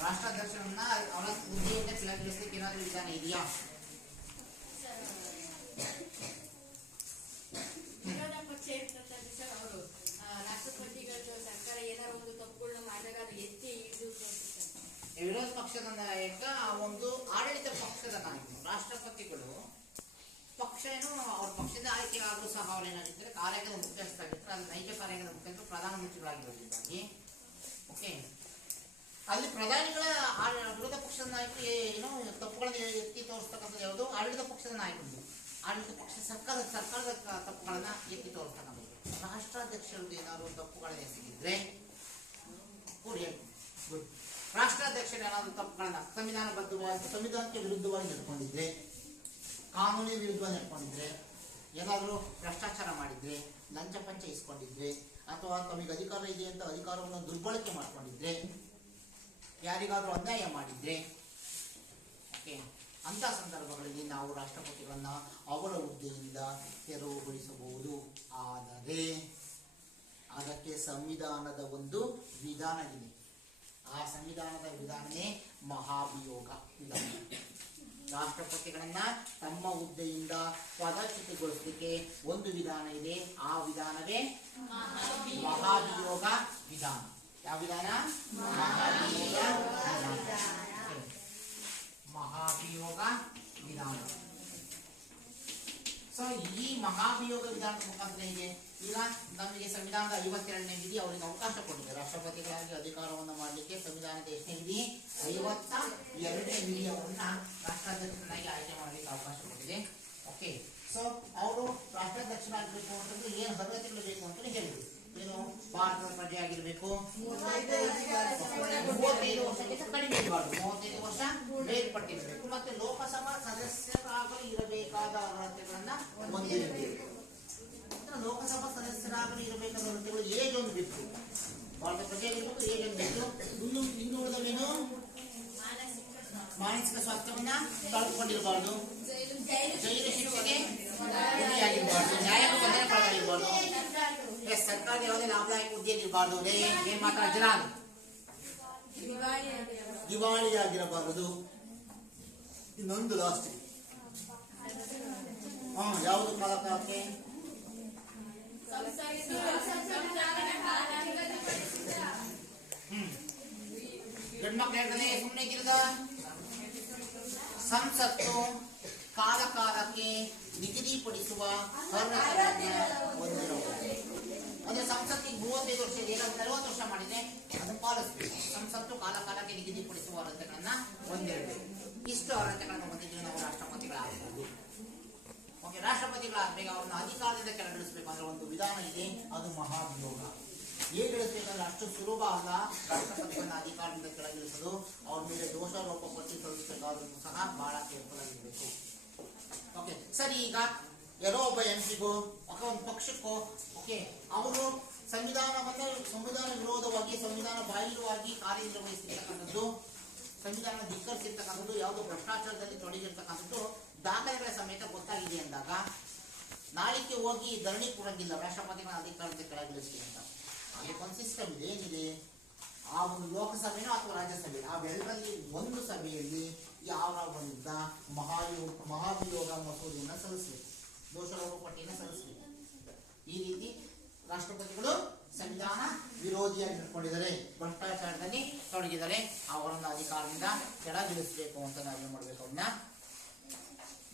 ರಾಷ್ಟ್ರಾಧ್ಯಕ್ಷರನ್ನ ಅವರ ಹುದ್ದೆಯಿಂದ ಕೆಳಗಿಳಿಸಲಿಕ್ಕೆ ಏನಾದರೂ ವಿಧಾನ ಇದೆಯಾ? ವಿರೋಧ ಪಕ್ಷ ಇರ್ತಕ್ಕಂಥ ಸರ್ ಅವರು ರಾಷ್ಟ್ರಪತಿಗಳು ಪಕ್ಷದ ನಾಯಕ ಒಂದು ಆಡಳಿತ ಪಕ್ಷದ ನಾಯಕ. ರಾಷ್ಟ್ರಪತಿಗಳು ಪಕ್ಷ ಅವ್ರ ಪಕ್ಷದ ಆಯ್ಕೆ ಆದರೂ ಸಹ ಅವರೇನಾಗಿರ್ತಾರೆ ಕಾರ್ಯಗಳ ಮುಖ್ಯಸ್ಥರಾಗಿರ್ತಾರೆ. ಅದು ನೈಜ ಕಾರ್ಯಗಳ ಮುಖ್ಯಸ್ಥರು ಪ್ರಧಾನಮಂತ್ರಿಗಳಾಗಿರೋದ್ರಿಂದಾಗಿ ಓಕೆ ಅಲ್ಲಿ ಪ್ರಧಾನಿಗಳ ವಿರೋಧ ಪಕ್ಷದ ನಾಯಕರು ತಪ್ಪುಗಳನ್ನು ಎತ್ತಿ ತೋರಿಸ್ತಕ್ಕಂಥದ್ದು ಯಾವುದು ಆಡಳಿತ ಪಕ್ಷದ ನಾಯಕರು. ಆಡಳಿತ ಪಕ್ಷ ಸರ್ಕಾರದ ತಪ್ಪುಗಳನ್ನ ಎತ್ತಿ ತೋರಿಸ್ತಕ್ಕಂಥದ್ದು. ರಾಷ್ಟ್ರಾಧ್ಯಕ್ಷರು ಏನಾದ್ರು ತಪ್ಪುಗಳನ್ನ ಎಸಗಿದ್ರೆ ಗುಡ್. ರಾಷ್ಟ್ರಾಧ್ಯಕ್ಷರು ಏನಾದ್ರು ತಪ್ಪುಗಳನ್ನ ಸಂವಿಧಾನಕ್ಕೆ ವಿರುದ್ಧವಾಗಿ ನಡ್ಕೊಂಡಿದ್ರೆ, ಕಾನೂನಿನ ವಿರುದ್ಧವಾಗಿ ನಡ್ಕೊಂಡಿದ್ರೆ, ಏನಾದರೂ ಭ್ರಷ್ಟಾಚಾರ ಮಾಡಿದ್ರೆ, ಲಂಚ ಪಂಚ ಇಸ್ಕೊಂಡಿದ್ರೆ, ಅಥವಾ ತಮಗೆ ಅಧಿಕಾರ ಇದೆ ಅಂತ ಅಧಿಕಾರವನ್ನು ದುರ್ಬಳಕೆ ಮಾಡ್ಕೊಂಡಿದ್ರೆ, ಯಾರಿಗಾದ್ರೂ ಅನ್ಯಾಯ ಮಾಡಿದ್ರೆ ಓಕೆ ಅಂತ ಸಂದರ್ಭಗಳಲ್ಲಿ ನಾವು ರಾಷ್ಟ್ರಪತಿಗಳನ್ನ ಅವರ ಹುದ್ದೆಯಿಂದ ತೆರವುಗೊಳಿಸಬಹುದು. ಆದರೆ ಅದಕ್ಕೆ ಸಂವಿಧಾನದ ಒಂದು ವಿಧಾನ ಇದೆ. ಆ ಸಂವಿಧಾನದ ವಿಧಾನವೇ ಮಹಾಭಿಯೋಗ ವಿಧಾನ. ರಾಷ್ಟ್ರಪತಿಗಳನ್ನ ತಮ್ಮ ಹುದ್ದೆಯಿಂದ ಪದಚ್ಯುತಿಗೊಳಿಸಲಿಕ್ಕೆ ಒಂದು ವಿಧಾನ ಇದೆ. ಆ ವಿಧಾನವೇ ಮಹಾಭಿಯೋಗ ವಿಧಾನ. ಯಾವ ವಿಧಾನ? ಮಹಾಭಿಯೋಗ ವಿಧಾನ. ಸೊ ಈ ಮಹಾಭಿಯೋಗ ವಿಧಾನದ ಮುಖಾಂತರ ಇದೆ. ಈಗ ನಮಗೆ ಸಂವಿಧಾನದ 52ನೇ ವಿಧಿ ಅವರಿಗೆ ಅವಕಾಶ ಕೊಟ್ಟಿದೆ. ರಾಷ್ಟ್ರಪತಿಗಳಾಗಿ ಅಧಿಕಾರವನ್ನು ಮಾಡಲಿಕ್ಕೆ ಸಂವಿಧಾನದ ಎಷ್ಟನೇ ವಿಧಿ? 52ನೇ ವಿಧಿ ಅವರನ್ನ ರಾಷ್ಟ್ರಾಧ್ಯಕ್ಷರನ್ನಾಗಿ ಆಯ್ಕೆ ಮಾಡಲಿಕ್ಕೆ ಅವಕಾಶ ಕೊಟ್ಟಿದೆ. ಓಕೆ ಸೊ ಅವರು ರಾಷ್ಟ್ರಾಧ್ಯಕ್ಷರಾಗಬೇಕು ಅಂತಂದ್ರೆ ಏನು ಅರ್ಹತೆಗಳು ಬೇಕು ಅಂತ ಹೇಳಿದ್ರು. ಏನು? ಭಾರತದ ಪ್ರಜೆಯಾಗಿರ್ಬೇಕು, 35 ವರ್ಷಕ್ಕಿಂತ ಕಡಿಮೆ ಇರಬಾರ್ದು, 35 ವರ್ಷ ಮೇಲ್ಪಟ್ಟಿರಬೇಕು, ಮತ್ತೆ ಲೋಕಸಭಾ ಸದಸ್ಯರಾಗಲು ಇರಬೇಕಾದ ಅರ್ಹತೆಗಳನ್ನ ಹೊಂದಿರಬೇಕು. ಲೋಕಸಭಾ ಸದಸ್ಯರಾಗಲು ಇರಬೇಕಾದ ಅರ್ಹತೆಗಳು ಏಜ್ ಒಂದು ಬೇಕು, ಭಾರತ ಪ್ರಜೆಯಾಗಿರ್ಬೇಕು, ಏಜ್ ಒಂದು ಬೇಕು. ಇನ್ನು ಉಳಿದವೇನು? ಮಾನಸಿಕ ಸ್ವಾಸ್ಥ್ಯವನ್ನ ಕಳೆದುಕೊಂಡಿರಬಾರ್ದು, ಜೈಲು ಶಿಕ್ಷೆಗೆ ಗುರಿಯಾಗಿರಬಾರ್ದು, ನ್ಯಾಯಾಂಗ ಬಂಧನಕ್ಕೊಳಗಾಗಿರಬಾರ್ದು, ಸರ್ಕಾರದ ಯಾವುದೇ ಲಾಭದಾಯಕ ಹುದ್ದೆಯಲ್ಲಿ ಇರಬಾರ್ದು, ಏನ್ ಮಾತಾಡ್ತೀರಾ, ದಿವಾಳಿಯಾಗಿರಬಾರದು. ಇನ್ನೊಂದು ಲಾಸ್ಟ್ ಯಾವುದು ಕಾಲಕ್ಕೆ ಗಂಡ್ಮಕ್ಳು ಹೇಳ್ತಾನೆ ಸುಮ್ಮನೆ ಇದ್ದಿರದ ಸಂಸತ್ತು ಕಾಲಕ್ಕೆ ನಿಗದಿಪಡಿಸುವ ಅಂದ್ರೆ ಸಂಸತ್ತಿಗೆ 35 ವರ್ಷ ಇಲ್ಲ 40 ವರ್ಷ ಮಾಡಿದ್ರೆ ಅದನ್ನು ಪಾಲಿಸಬೇಕು. ಸಂಸತ್ತು ಕಾಲಕ್ಕೆ ನಿಗದಿಪಡಿಸುವ ಅರ್ಹತೆಗಳನ್ನ ಹೊಂದಿರಬೇಕು. ಇಷ್ಟು ಅರ್ಹತೆಗಳನ್ನು ಹೊಂದಿದ್ರೆ ನಾವು ರಾಷ್ಟ್ರಪತಿಗಳಾಗಬಹುದು. ಓಕೆ ರಾಷ್ಟ್ರಪತಿಗಳಾಗಬೇಕು, ಅವ್ರನ್ನ ಅಧಿಕಾರದಿಂದ ಕೆಳಗಿಳಿಸಬೇಕು ಅಂದ್ರೆ ಒಂದು ವಿಧಾನ ಇದೆ, ಅದು ಮಹಾಭಿಯೋಗ. ಹೇಗೆ ಇಳಿಸ್ಬೇಕಂದ್ರೆ ಅಷ್ಟು ಸುಲಭ ಅಲ್ಲ ರಾಷ್ಟ್ರಪತಿಗಳನ್ನ ಅಧಿಕಾರದಿಂದ ಕೆಳಗಿಳಿಸೋದು. ಅವ್ರ ಮೇಲೆ ದೋಷಾರೋಪ ಪಟ್ಟಿ ಸಲ್ಲಿಸಬೇಕಾದ್ರೂ ಸಹ ಬಹಳ ಕೇರ್ಫುಲ್ ಆಗಿರ್ಬೇಕು. ಓಕೆ ಸರಿ, ಈಗ ಯಾರೋ ಒಬ್ಬ ಎಂಪಿಗೋ ಅಥವಾ ಒಂದು ಪಕ್ಷಕ್ಕೋ ಓಕೆ ಅವರು ಸಂವಿಧಾನ ವಿರೋಧವಾಗಿ ಸಂವಿಧಾನ ಬಾಹಿರವಾಗಿ ಕಾರ್ಯನಿರ್ವಹಿಸಿರ್ತಕ್ಕಂಥದ್ದು, ಸಂವಿಧಾನ ಧಿಕ್ಕರಿಸಿರ್ತಕ್ಕಂಥದ್ದು, ಯಾವುದೋ ಭ್ರಷ್ಟಾಚಾರದಲ್ಲಿ ತೊಡಗಿರ್ತಕ್ಕಂಥದ್ದು ದಾಖಲೆಗಳ ಸಮೇತ ಗೊತ್ತಾಗಿದೆ ಅಂದಾಗ ನಾಳಿಕೆ ಹೋಗಿ ಧರಣಿ ಕೊಡಂಗಿಲ್ಲ ರಾಷ್ಟ್ರಪತಿಗಳ ಅಧಿಕಾರದ ಕೆಳಗಿಳಿಸಿ ಅಂತ. ಅದಕ್ಕೊಂದು ಸಿಸ್ಟಮ್ ಇದೆ. ಏನಿದೆ? ಆ ಒಂದು ಲೋಕಸಭೆನೋ ಅಥವಾ ರಾಜ್ಯಸಭೆ ಅವೆರಡರಲ್ಲಿ ಒಂದು ಸಭೆಯಲ್ಲಿ ಯಾವ ಒಂದು ಮಹಾಭಿಯೋಗ ಮಸೂದೆಯನ್ನು ಸಲ್ಲಿಸಬೇಕು, ದೋಷಾರೋಪ ಪಟ್ಟಿಯನ್ನು ಸಲ್ಲಿಸಬೇಕು. ಈ ರೀತಿ ರಾಷ್ಟ್ರಪತಿಗಳು ಸಂವಿಧಾನ ವಿರೋಧಿಯಾಗಿ ನಿಂತ್ಕೊಂಡಿದ್ದಾರೆ, ಭ್ರಷ್ಟಾಚಾರದಲ್ಲಿ ತೊಡಗಿದ್ದಾರೆ, ಅವರನ್ನ ಅಧಿಕಾರದಿಂದ ಕೆಳಗಿಳಿಸಬೇಕು ಅಂತ ನಾವೇನು ಮಾಡಬೇಕು? ಅವ್ರನ್ನ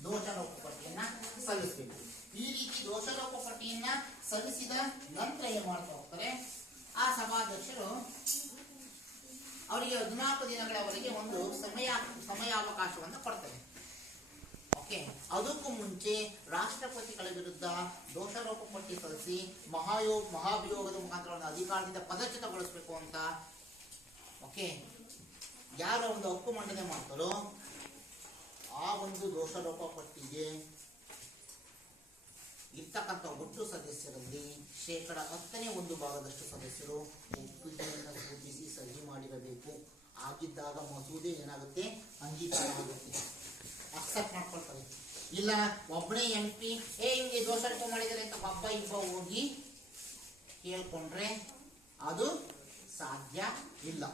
ದೋಷಾರೋಪ ಪಟ್ಟಿಯನ್ನ ಸಲ್ಲಿಸಬೇಕು. ಈ ರೀತಿ ದೋಷಾರೋಪ ಪಟ್ಟಿಯನ್ನ ಸಲ್ಲಿಸಿದ ನಂತರ ಏನ್ ಮಾಡ್ತಾ ಹೋಗ್ತಾರೆ? ಆ ಸಭಾಧ್ಯಕ್ಷರು ಅವರಿಗೆ 14 ದಿನಗಳವರೆಗೆ ಒಂದು ಸಮಯಾವಕಾಶವನ್ನು ಕೊಡ್ತಾರೆ. ಓಕೆ ಅದಕ್ಕೂ ಮುಂಚೆ ರಾಷ್ಟ್ರಪತಿಗಳ ವಿರುದ್ಧ ದೋಷಾರೋಪ ಪಟ್ಟಿ ಸಲ್ಲಿಸಿ ಮಹಾಭಿಯೋಗದ ಮುಖಾಂತರ ಅಧಿಕಾರದಿಂದ ಪದಚ್ಯುತಗೊಳಿಸಬೇಕು ಅಂತ ಓಕೆ ಯಾರು ಒಂದು ಹಕ್ಕು ಮಂಡನೆ ಮಾಡ್ತಾರೋ ಆ ಒಂದು ದೋಷಾರೋಪ ಪಟ್ಟಿಗೆ ಇರ್ತಕ್ಕಂಥ ಒಟ್ಟು ಸದಸ್ಯರಲ್ಲಿ 10% ಸದಸ್ಯರು ಒಪ್ಪಿಗೆಯನ್ನು ಸೂಚಿಸಿ ಸಹಿ ಮಾಡಿರಬೇಕು. ಆಗಿದ್ದಾಗ ಮಸೂದೆ ಏನಾಗುತ್ತೆ? ಅಂಗೀಕಾರ ಆಗುತ್ತೆ, ಅಕ್ಸೆಪ್ಟ್ ಮಾಡ್ಕೊಳ್ತಾರೆ. ಇಲ್ಲ ಒಬ್ಬನೇ MP ಹಿಂಗೆ ದೋಷಾರೋಪ ಮಾಡಿದರೆ ಅಂತ ಒಬ್ಬ ಇಬ್ಬ ಹೋಗಿ ಕೇಳ್ಕೊಂಡ್ರೆ ಅದು ಸಾಧ್ಯ ಇಲ್ಲ.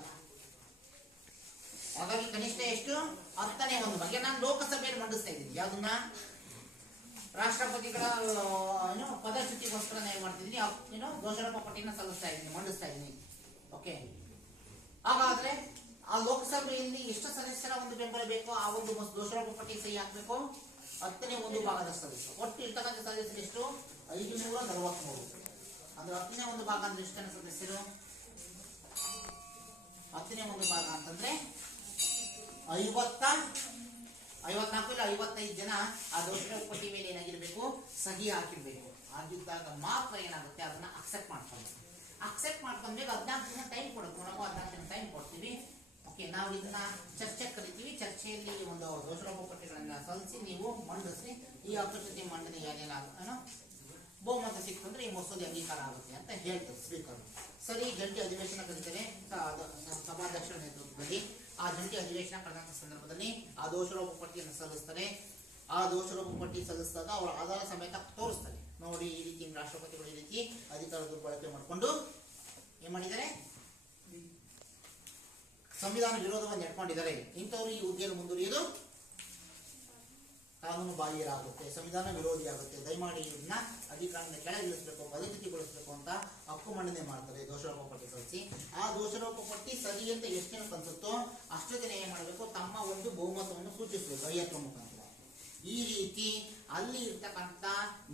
ಹಾಗಾಗಿ ಕನಿಷ್ಠ ಎಷ್ಟು? 10ನೇ ಒಂದು ಬಗ್ಗೆ ನಾನು ಲೋಕಸಭೆಯಲ್ಲಿ ಮಂಡಿಸ್ತಾ ಇದ್ದೀನಿ. ಯಾವ್ದನ್ನ? ರಾಷ್ಟ್ರಪತಿಗಳ ಪದಚ್ಯುತಿಗೋಸ್ಕರ ಏನ್ ಮಾಡ್ತಿದ್ದೀನಿ? ದೋಷಾರೋಪ ಪಟ್ಟಿನ ಸಲ್ಲಿಸ್ತಾ ಇದ್ದೀನಿ, ಮಂಡಿಸ್ತಾ ಇದ್ದೀನಿ. ಓಕೆ ಹಾಗಾದ್ರೆ ಆ ಲೋಕಸಭೆಯಲ್ಲಿ ಎಷ್ಟು ಸದಸ್ಯರ ಒಂದು ಬೆಂಬಲ ಬೇಕೋ ಆ ಒಂದು ದೋಷಾರೋಪ ಪಟ್ಟಿ ಸಹಿ ಹಾಕಬೇಕು. 10ನೇ ಒಂದು ಭಾಗದ ಸದಸ್ಯರು ಒಟ್ಟು ಇರ್ತಕ್ಕಂಥ ಸದಸ್ಯರು ಎಷ್ಟು? 543. ಅಂದ್ರೆ 10ನೇ ಒಂದು ಭಾಗ ಅಂದ್ರೆ ಎಷ್ಟು ಜನ ಸದಸ್ಯರು? 10ನೇ ಒಂದು ಭಾಗ ಅಂತಂದ್ರೆ 54 ಇಲ್ಲ 55 ಜನ ಆ ದೋಷಾರೋಪ ಪಟ್ಟಿ ಮೇಲೆ ಏನಾಗಿರ್ಬೇಕು? ಸಹಿ ಹಾಕಿರ್ಬೇಕು. ಆಗಿದ್ದಾಗ ಮಾತ್ರ ಏನಾಗುತ್ತೆ, ಅದನ್ನ ಅಕ್ಸೆಪ್ಟ್ ಮಾಡ್ಕೊಳ್ಬೇಕು. ಅಕ್ಸೆಪ್ಟ್ ಮಾಡ್ಕೊಂಡ್ಬೇಕು 14 ದಿನ ಟೈಮ್ ಕೊಡಬೇಕು. ನಾವು 14 ದಿನ ಟೈಮ್ ಕೊಡ್ತೀವಿ. ಓಕೆ, ನಾವು ಇದನ್ನ ಚರ್ಚೆ ಕರಿತೀವಿ. ಚರ್ಚೆಯಲ್ಲಿ ಒಂದು ದೋಷಾರೋಪ ಪಟ್ಟಿಗಳನ್ನ ಸಲ್ಲಿಸಿ ನೀವು ಮಂಡಿಸಿ ಈ ಅಪೇಕ್ಷತೆ ಮಂಡನೆ ಏನೇನೋ ಬಹುಮತ ಸಿಕ್ತು ಅಂದ್ರೆ ಈ ಮಸೂದೆ ಅಂಗೀಕಾರ ಆಗುತ್ತೆ ಅಂತ ಹೇಳ್ತಾರೆ ಸ್ಪೀಕರ್. ಸರಿ, ಜಂಟಿ ಅಧಿವೇಶನ ಕರೀತಾರೆ ಸಭಾಧ್ಯಕ್ಷರ ನೇತೃತ್ವದಲ್ಲಿ. ಆ ಜಂಟಿ ಅಧಿವೇಶನ ಕರೆದಂತ ಸಂದರ್ಭದಲ್ಲಿ ಆ ದೋಷಾರೋಪ ಪಟ್ಟಿಯನ್ನು ಸಲ್ಲಿಸ್ತಾರೆ. ಆ ದೋಷಾರೋಪ ಪಟ್ಟಿ ಸಲ್ಲಿಸಿದಾಗ ಅವರ ಆಧಾರ ಸಮೇತ ತೋರಿಸ್ತಾರೆ. ನೋಡಿ, ಈ ರೀತಿ ರಾಷ್ಟ್ರಪತಿಗಳು ಈ ರೀತಿ ಅಧಿಕಾರ ದುರ್ಬಳಕೆ ಮಾಡಿಕೊಂಡು ಏನ್ ಮಾಡಿದ್ದಾರೆ? ಸಂವಿಧಾನ ವಿರೋಧವನ್ನು ನೆಡ್ಕೊಂಡಿದ್ದಾರೆ. ಇಂಥವ್ರು ಈ ಹುದ್ದೆಯನ್ನು ಮುಂದುವರಿಯುವುದು ಕಾನೂನು ಬಾಹಿರಾಗುತ್ತೆ, ಸಂವಿಧಾನ ವಿರೋಧಿ ಆಗುತ್ತೆ. ದಯಮಾಡಿ ಇದನ್ನ ಅಧಿಕಾರದಿಂದ ಕೆಳಗಿಳಿಸಬೇಕು, ಬದಲಿಗೊಳಿಸಬೇಕು ಅಂತ ಹಕ್ಕು ಮಂಡನೆ ಮಾಡ್ತಾರೆ ದೋಷಾರೋಪ ಪಟ್ಟಿ ಸಲ್ಲಿಸಿ. ಆ ದೋಷಾರೋಪ ಪಟ್ಟಿ ಸರಿ ಅಂತ ಎಷ್ಟು ಜನ ಅನ್ಸುತ್ತೋ ಅಷ್ಟು ಜನ ಏನ್ ಮಾಡಬೇಕು? ತಮ್ಮ ಒಂದು ಬಹುಮತವನ್ನು ಸೂಚಿಸಬೇಕು 50 ಮುಖಾಂತರ. ಈ ರೀತಿ ಅಲ್ಲಿ ಇರ್ತಕ್ಕಂಥ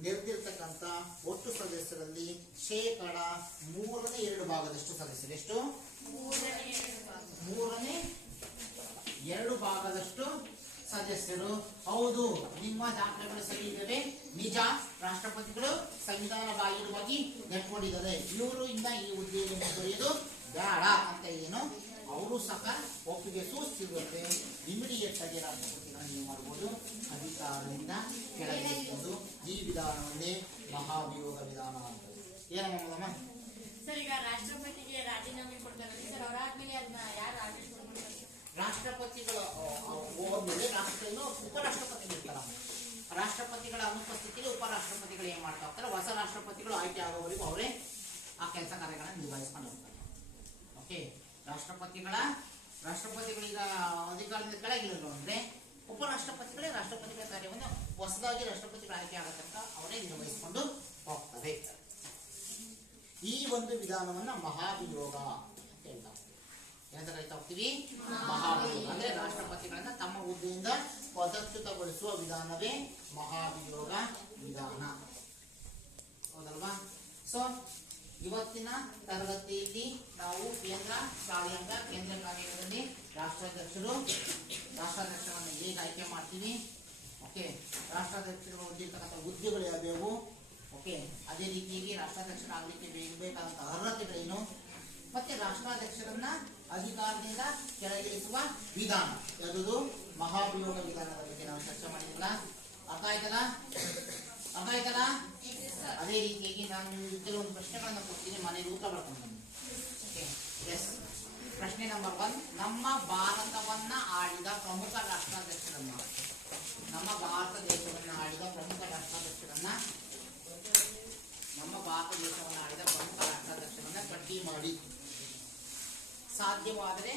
ನೆರೆದಿರ್ತಕ್ಕಂಥ ಒಟ್ಟು ಸದಸ್ಯರಲ್ಲಿ 3/2 ಭಾಗದಷ್ಟು ಸದಸ್ಯರು ಎಷ್ಟು? 3/2 ಭಾಗದಷ್ಟು ಸದಸ್ಯರು ಹೌದು, ನಿಮ್ಮ ದಾಖಲೆಗಳು ಸರಿ ಇದ್ದಾವೆ, ನಿಜ, ರಾಷ್ಟ್ರಪತಿಗಳು ಸಂವಿಧಾನ ಬಾಹಿರವಾಗಿ ನೆಟ್ಕೊಂಡಿದ್ದಾರೆ, ಇವರು ಇಂದ ಈ ಹುದ್ದೆಯಲ್ಲಿ ಮುಂದುವರಿಯೋದು ಬೇಡ ಅಂತ ಏನು ಅವರು ಸಹ ಒಪ್ಪಿಗೆ ಸೂಚಿಸಿರುತ್ತೆ. ಇಮಿಡಿಯೇಟ್ ಆಗಿ ರಾಷ್ಟ್ರಪತಿಗಳನ್ನು ನೀವು ಮಾಡಬಹುದು, ಅಧಿಕಾರದಿಂದ ಕೆಳಗಿಳಿಸಬಹುದು. ಈ ವಿಧಾನವನ್ನೇ ಮಹಾಭಿಯೋಗ ವಿಧಾನ ಅಂತ. ಏನಮ್ಮ ಸರ್, ಈಗ ರಾಷ್ಟ್ರಪತಿಗೆ ರಾಜೀನಾಮೆ ಕೊಡ್ತಾರೆ ಸರ್, ಅವರಾದ್ಮೇಲೆ ಅದನ್ನ ಯಾರು ಆಡಳಿತ ಮಾಡ್ತಾರೆ? ರಾಷ್ಟ್ರಪತಿಗಳು ಹೋದ್ಮೇಲೆ ಉಪರಾಷ್ಟ್ರಪತಿಗಳು ಇರ್ತಾರ. ರಾಷ್ಟ್ರಪತಿಗಳ ಅನುಪಸ್ಥಿತಿಯಲ್ಲಿ ಉಪರಾಷ್ಟ್ರಪತಿಗಳು ಏನ್ ಮಾಡ್ತಾ ಹೋಗ್ತಾರೆ? ಹೊಸ ರಾಷ್ಟ್ರಪತಿಗಳು ಆಯ್ಕೆ ಆಗೋವರೆಗೂ ಅವರೇ ಆ ಕೆಲಸ ಕಾರ್ಯಗಳನ್ನು ನಿಭಾಯಿಸ್ಕೊಂಡು ಹೋಗ್ತಾರೆ. ಓಕೆ, ರಾಷ್ಟ್ರಪತಿಗಳೀಗ ಅಧಿಕಾರದಿಂದ ಕೆಳಗಿಲ್ಲ ಅಂದ್ರೆ ಉಪರಾಷ್ಟ್ರಪತಿಗಳೇ ರಾಷ್ಟ್ರಪತಿಗಳ ಕಾರ್ಯವನ್ನು ಹೊಸದಾಗಿ ರಾಷ್ಟ್ರಪತಿಗಳ ಆಯ್ಕೆ ಆಗತಕ್ಕ ಅವರೇ ನಿರ್ವಹಿಸಿಕೊಂಡು ಹೋಗ್ತಾರೆ. ಈ ಒಂದು ವಿಧಾನವನ್ನ ಮಹಾಭಿಯೋಗ ಅಂತ ಹೇಳ್ತಾರೆ. ಏನಂತ ಕರಿತಾ ಹೋಗ್ತೀವಿ? ಮಹಾಭಿಯೋಗ ಅಂದ್ರೆ ರಾಷ್ಟ್ರಪತಿಗಳನ್ನ ತಮ್ಮ ಹುದ್ದೆಯಿಂದ ಪದಚ್ಯುತಗೊಳಿಸುವ ವಿಧಾನವೇ ಮಹಾಭಿಯೋಗ ವಿಧಾನ. ಹೌದಲ್ವಾ? ಸೊ ಇವತ್ತಿನ ತರಗತಿಯಲ್ಲಿ ನಾವು ಕೇಂದ್ರ ಕಾರ್ಯಾಂಗದಲ್ಲಿ ರಾಷ್ಟ್ರಾಧ್ಯಕ್ಷರನ್ನು ಹೇಗೆ ಆಯ್ಕೆ ಮಾಡ್ತೀವಿ, ಓಕೆ, ರಾಷ್ಟ್ರಾಧ್ಯಕ್ಷರು ಹೊಂದಿರತಕ್ಕಂಥ ಹುದ್ದೆಗಳು ಯಾವ್ಯಾವು, ಓಕೆ, ಅದೇ ರೀತಿಯಾಗಿ ರಾಷ್ಟ್ರಾಧ್ಯಕ್ಷರಾಗಲಿಕ್ಕೆ ಬೇಕಾದಂತಹ ಅರ್ಹತೆಗಳೇನು, ಮತ್ತೆ ರಾಷ್ಟ್ರಾಧ್ಯಕ್ಷರನ್ನ ಅಧಿಕಾರದಿಂದ ಕೆಳಗಿಳಿಸುವ ವಿಧಾನ ಯಾವುದು ಮಹಾಭಿಯೋಗ ವಿಧಾನದ ಬಗ್ಗೆ ನಾವು ಚರ್ಚೆ ಮಾಡಿದಿಲ್ಲ. ಅರ್ಥ ಆಯ್ತಲ್ಲ? ಅದೇ ರೀತಿಯಾಗಿ ನಾನು ನಿಮಗೆ ಕೆಲವೊಂದು ಪ್ರಶ್ನೆಗಳನ್ನು ಕೊಡ್ತೀನಿ, ಮನೆಯಲ್ಲಿ ಉತ್ತರ ಬರ್ಕೊಂಡು ಬನ್ನಿ. Okay, S. ಪ್ರಶ್ನೆ ನಂಬರ್ 1, ನಮ್ಮ ಭಾರತವನ್ನ ಆಳಿದ ಪ್ರಮುಖ ರಾಷ್ಟ್ರಾಧ್ಯಕ್ಷರನ್ನ, ನಮ್ಮ ಭಾರತ ದೇಶವನ್ನು ಆಳಿದ ಪ್ರಮುಖ ರಾಷ್ಟ್ರಾಧ್ಯಕ್ಷರನ್ನ ಪಟ್ಟಿ ಮಾಡಿ. ಸಾಧ್ಯವಾದರೆ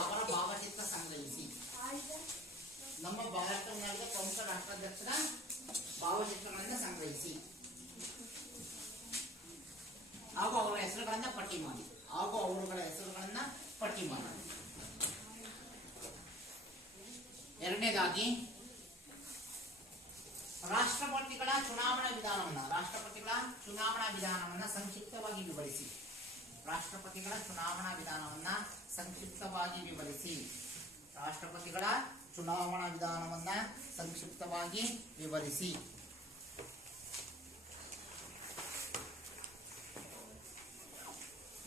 ಅವರ ಭಾವಚಿತ್ರ ಸಂಗ್ರಹಿಸಿ. ನಮ್ಮ ಭಾರತದ ಪ್ರಮುಖ ರಾಷ್ಟ್ರಾಧ್ಯಕ್ಷರ ಭಾವಚಿತ್ರಗಳನ್ನು ಸಂಗ್ರಹಿಸಿ ಹಾಗೂ ಅವರ ಹೆಸರುಗಳನ್ನ ಪಟ್ಟಿ ಮಾಡಿ. ಎರಡನೇದಾಗಿ ರಾಷ್ಟ್ರಪತಿಗಳ ಚುನಾವಣಾ ವಿಧಾನವನ್ನ ಸಂಕ್ಷಿಪ್ತವಾಗಿ ವಿವರಿಸಿ. ರಾಷ್ಟ್ರಪತಿಗಳ ಚುನಾವಣಾ ವಿಧಾನವನ್ನ ಸಂಕ್ಷಿಪ್ತವಾಗಿ ವಿವರಿಸಿ.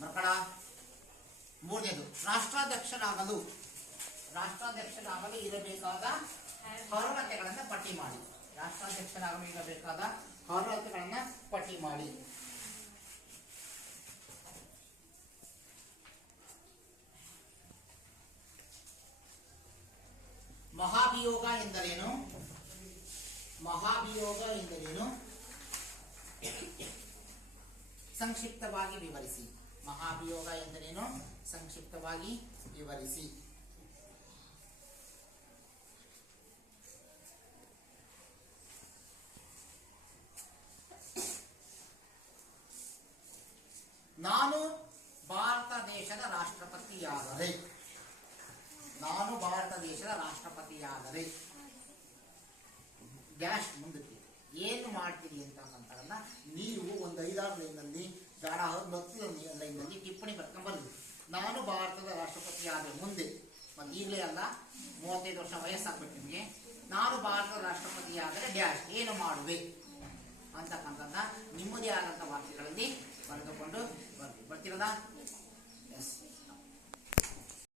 ಮಕ್ಕಳ ಮೂರನೇದು, ರಾಷ್ಟ್ರಾಧ್ಯಕ್ಷರಾಗಲು ಇರಬೇಕಾದ ಅರ್ಹತೆಗಳನ್ನು ಪಟ್ಟಿ ಮಾಡಿ. ಮಹಾಭಿಯೋಗ ಎಂದರೇನು? ಸಂಕ್ಷಿಪ್ತವಾಗಿ ವಿವರಿಸಿ. ಮಹಾಭಿಯೋಗ ಎಂದರೇನು? ಸಂಕ್ಷಿಪ್ತವಾಗಿ ವಿವರಿಸಿ. ನಾನು ಭಾರತ ದೇಶದ ರಾಷ್ಟ್ರಪತಿಯಾದರೆ ನಾನು ಭಾರತ ದೇಶದ ರಾಷ್ಟ್ರಪತಿಯಾದರೆ ಡ್ಯಾಶ್ ಮುಂದಕ್ಕೆ ಏನು ಮಾಡ್ತೀರಿ ಅಂತಕ್ಕಂಥದ್ದನ್ನ ನೀವು ಒಂದು 5-6 ಲೈನಲ್ಲಿ ಗಾಢ 10 ಲೈನಲ್ಲಿ ಟಿಪ್ಪಣಿ ಬರ್ಕೊಂಡ್ಬರ್ರಿ. ನಾನು ಭಾರತದ ರಾಷ್ಟ್ರಪತಿಯಾದರೆ ಮುಂದೆ, ಮತ್ತು ಈಗಲೇ ಅಲ್ಲ, 35 ವರ್ಷ ವಯಸ್ಸಾಗ್ಬಿಟ್ಟು ನಿಮಗೆ, ನಾನು ಭಾರತದ ರಾಷ್ಟ್ರಪತಿಯಾದರೆ ಡ್ಯಾಶ್ ಏನು ಮಾಡುವೆ ಅಂತಕ್ಕಂಥದ್ದನ್ನ ನಿಮ್ಮದೇ ಆದಂಥ ವಾಕ್ಯಗಳಲ್ಲಿ ಬರೆದುಕೊಂಡು ಬರ್ತೀರಲ್ಲ. ಎಸ್.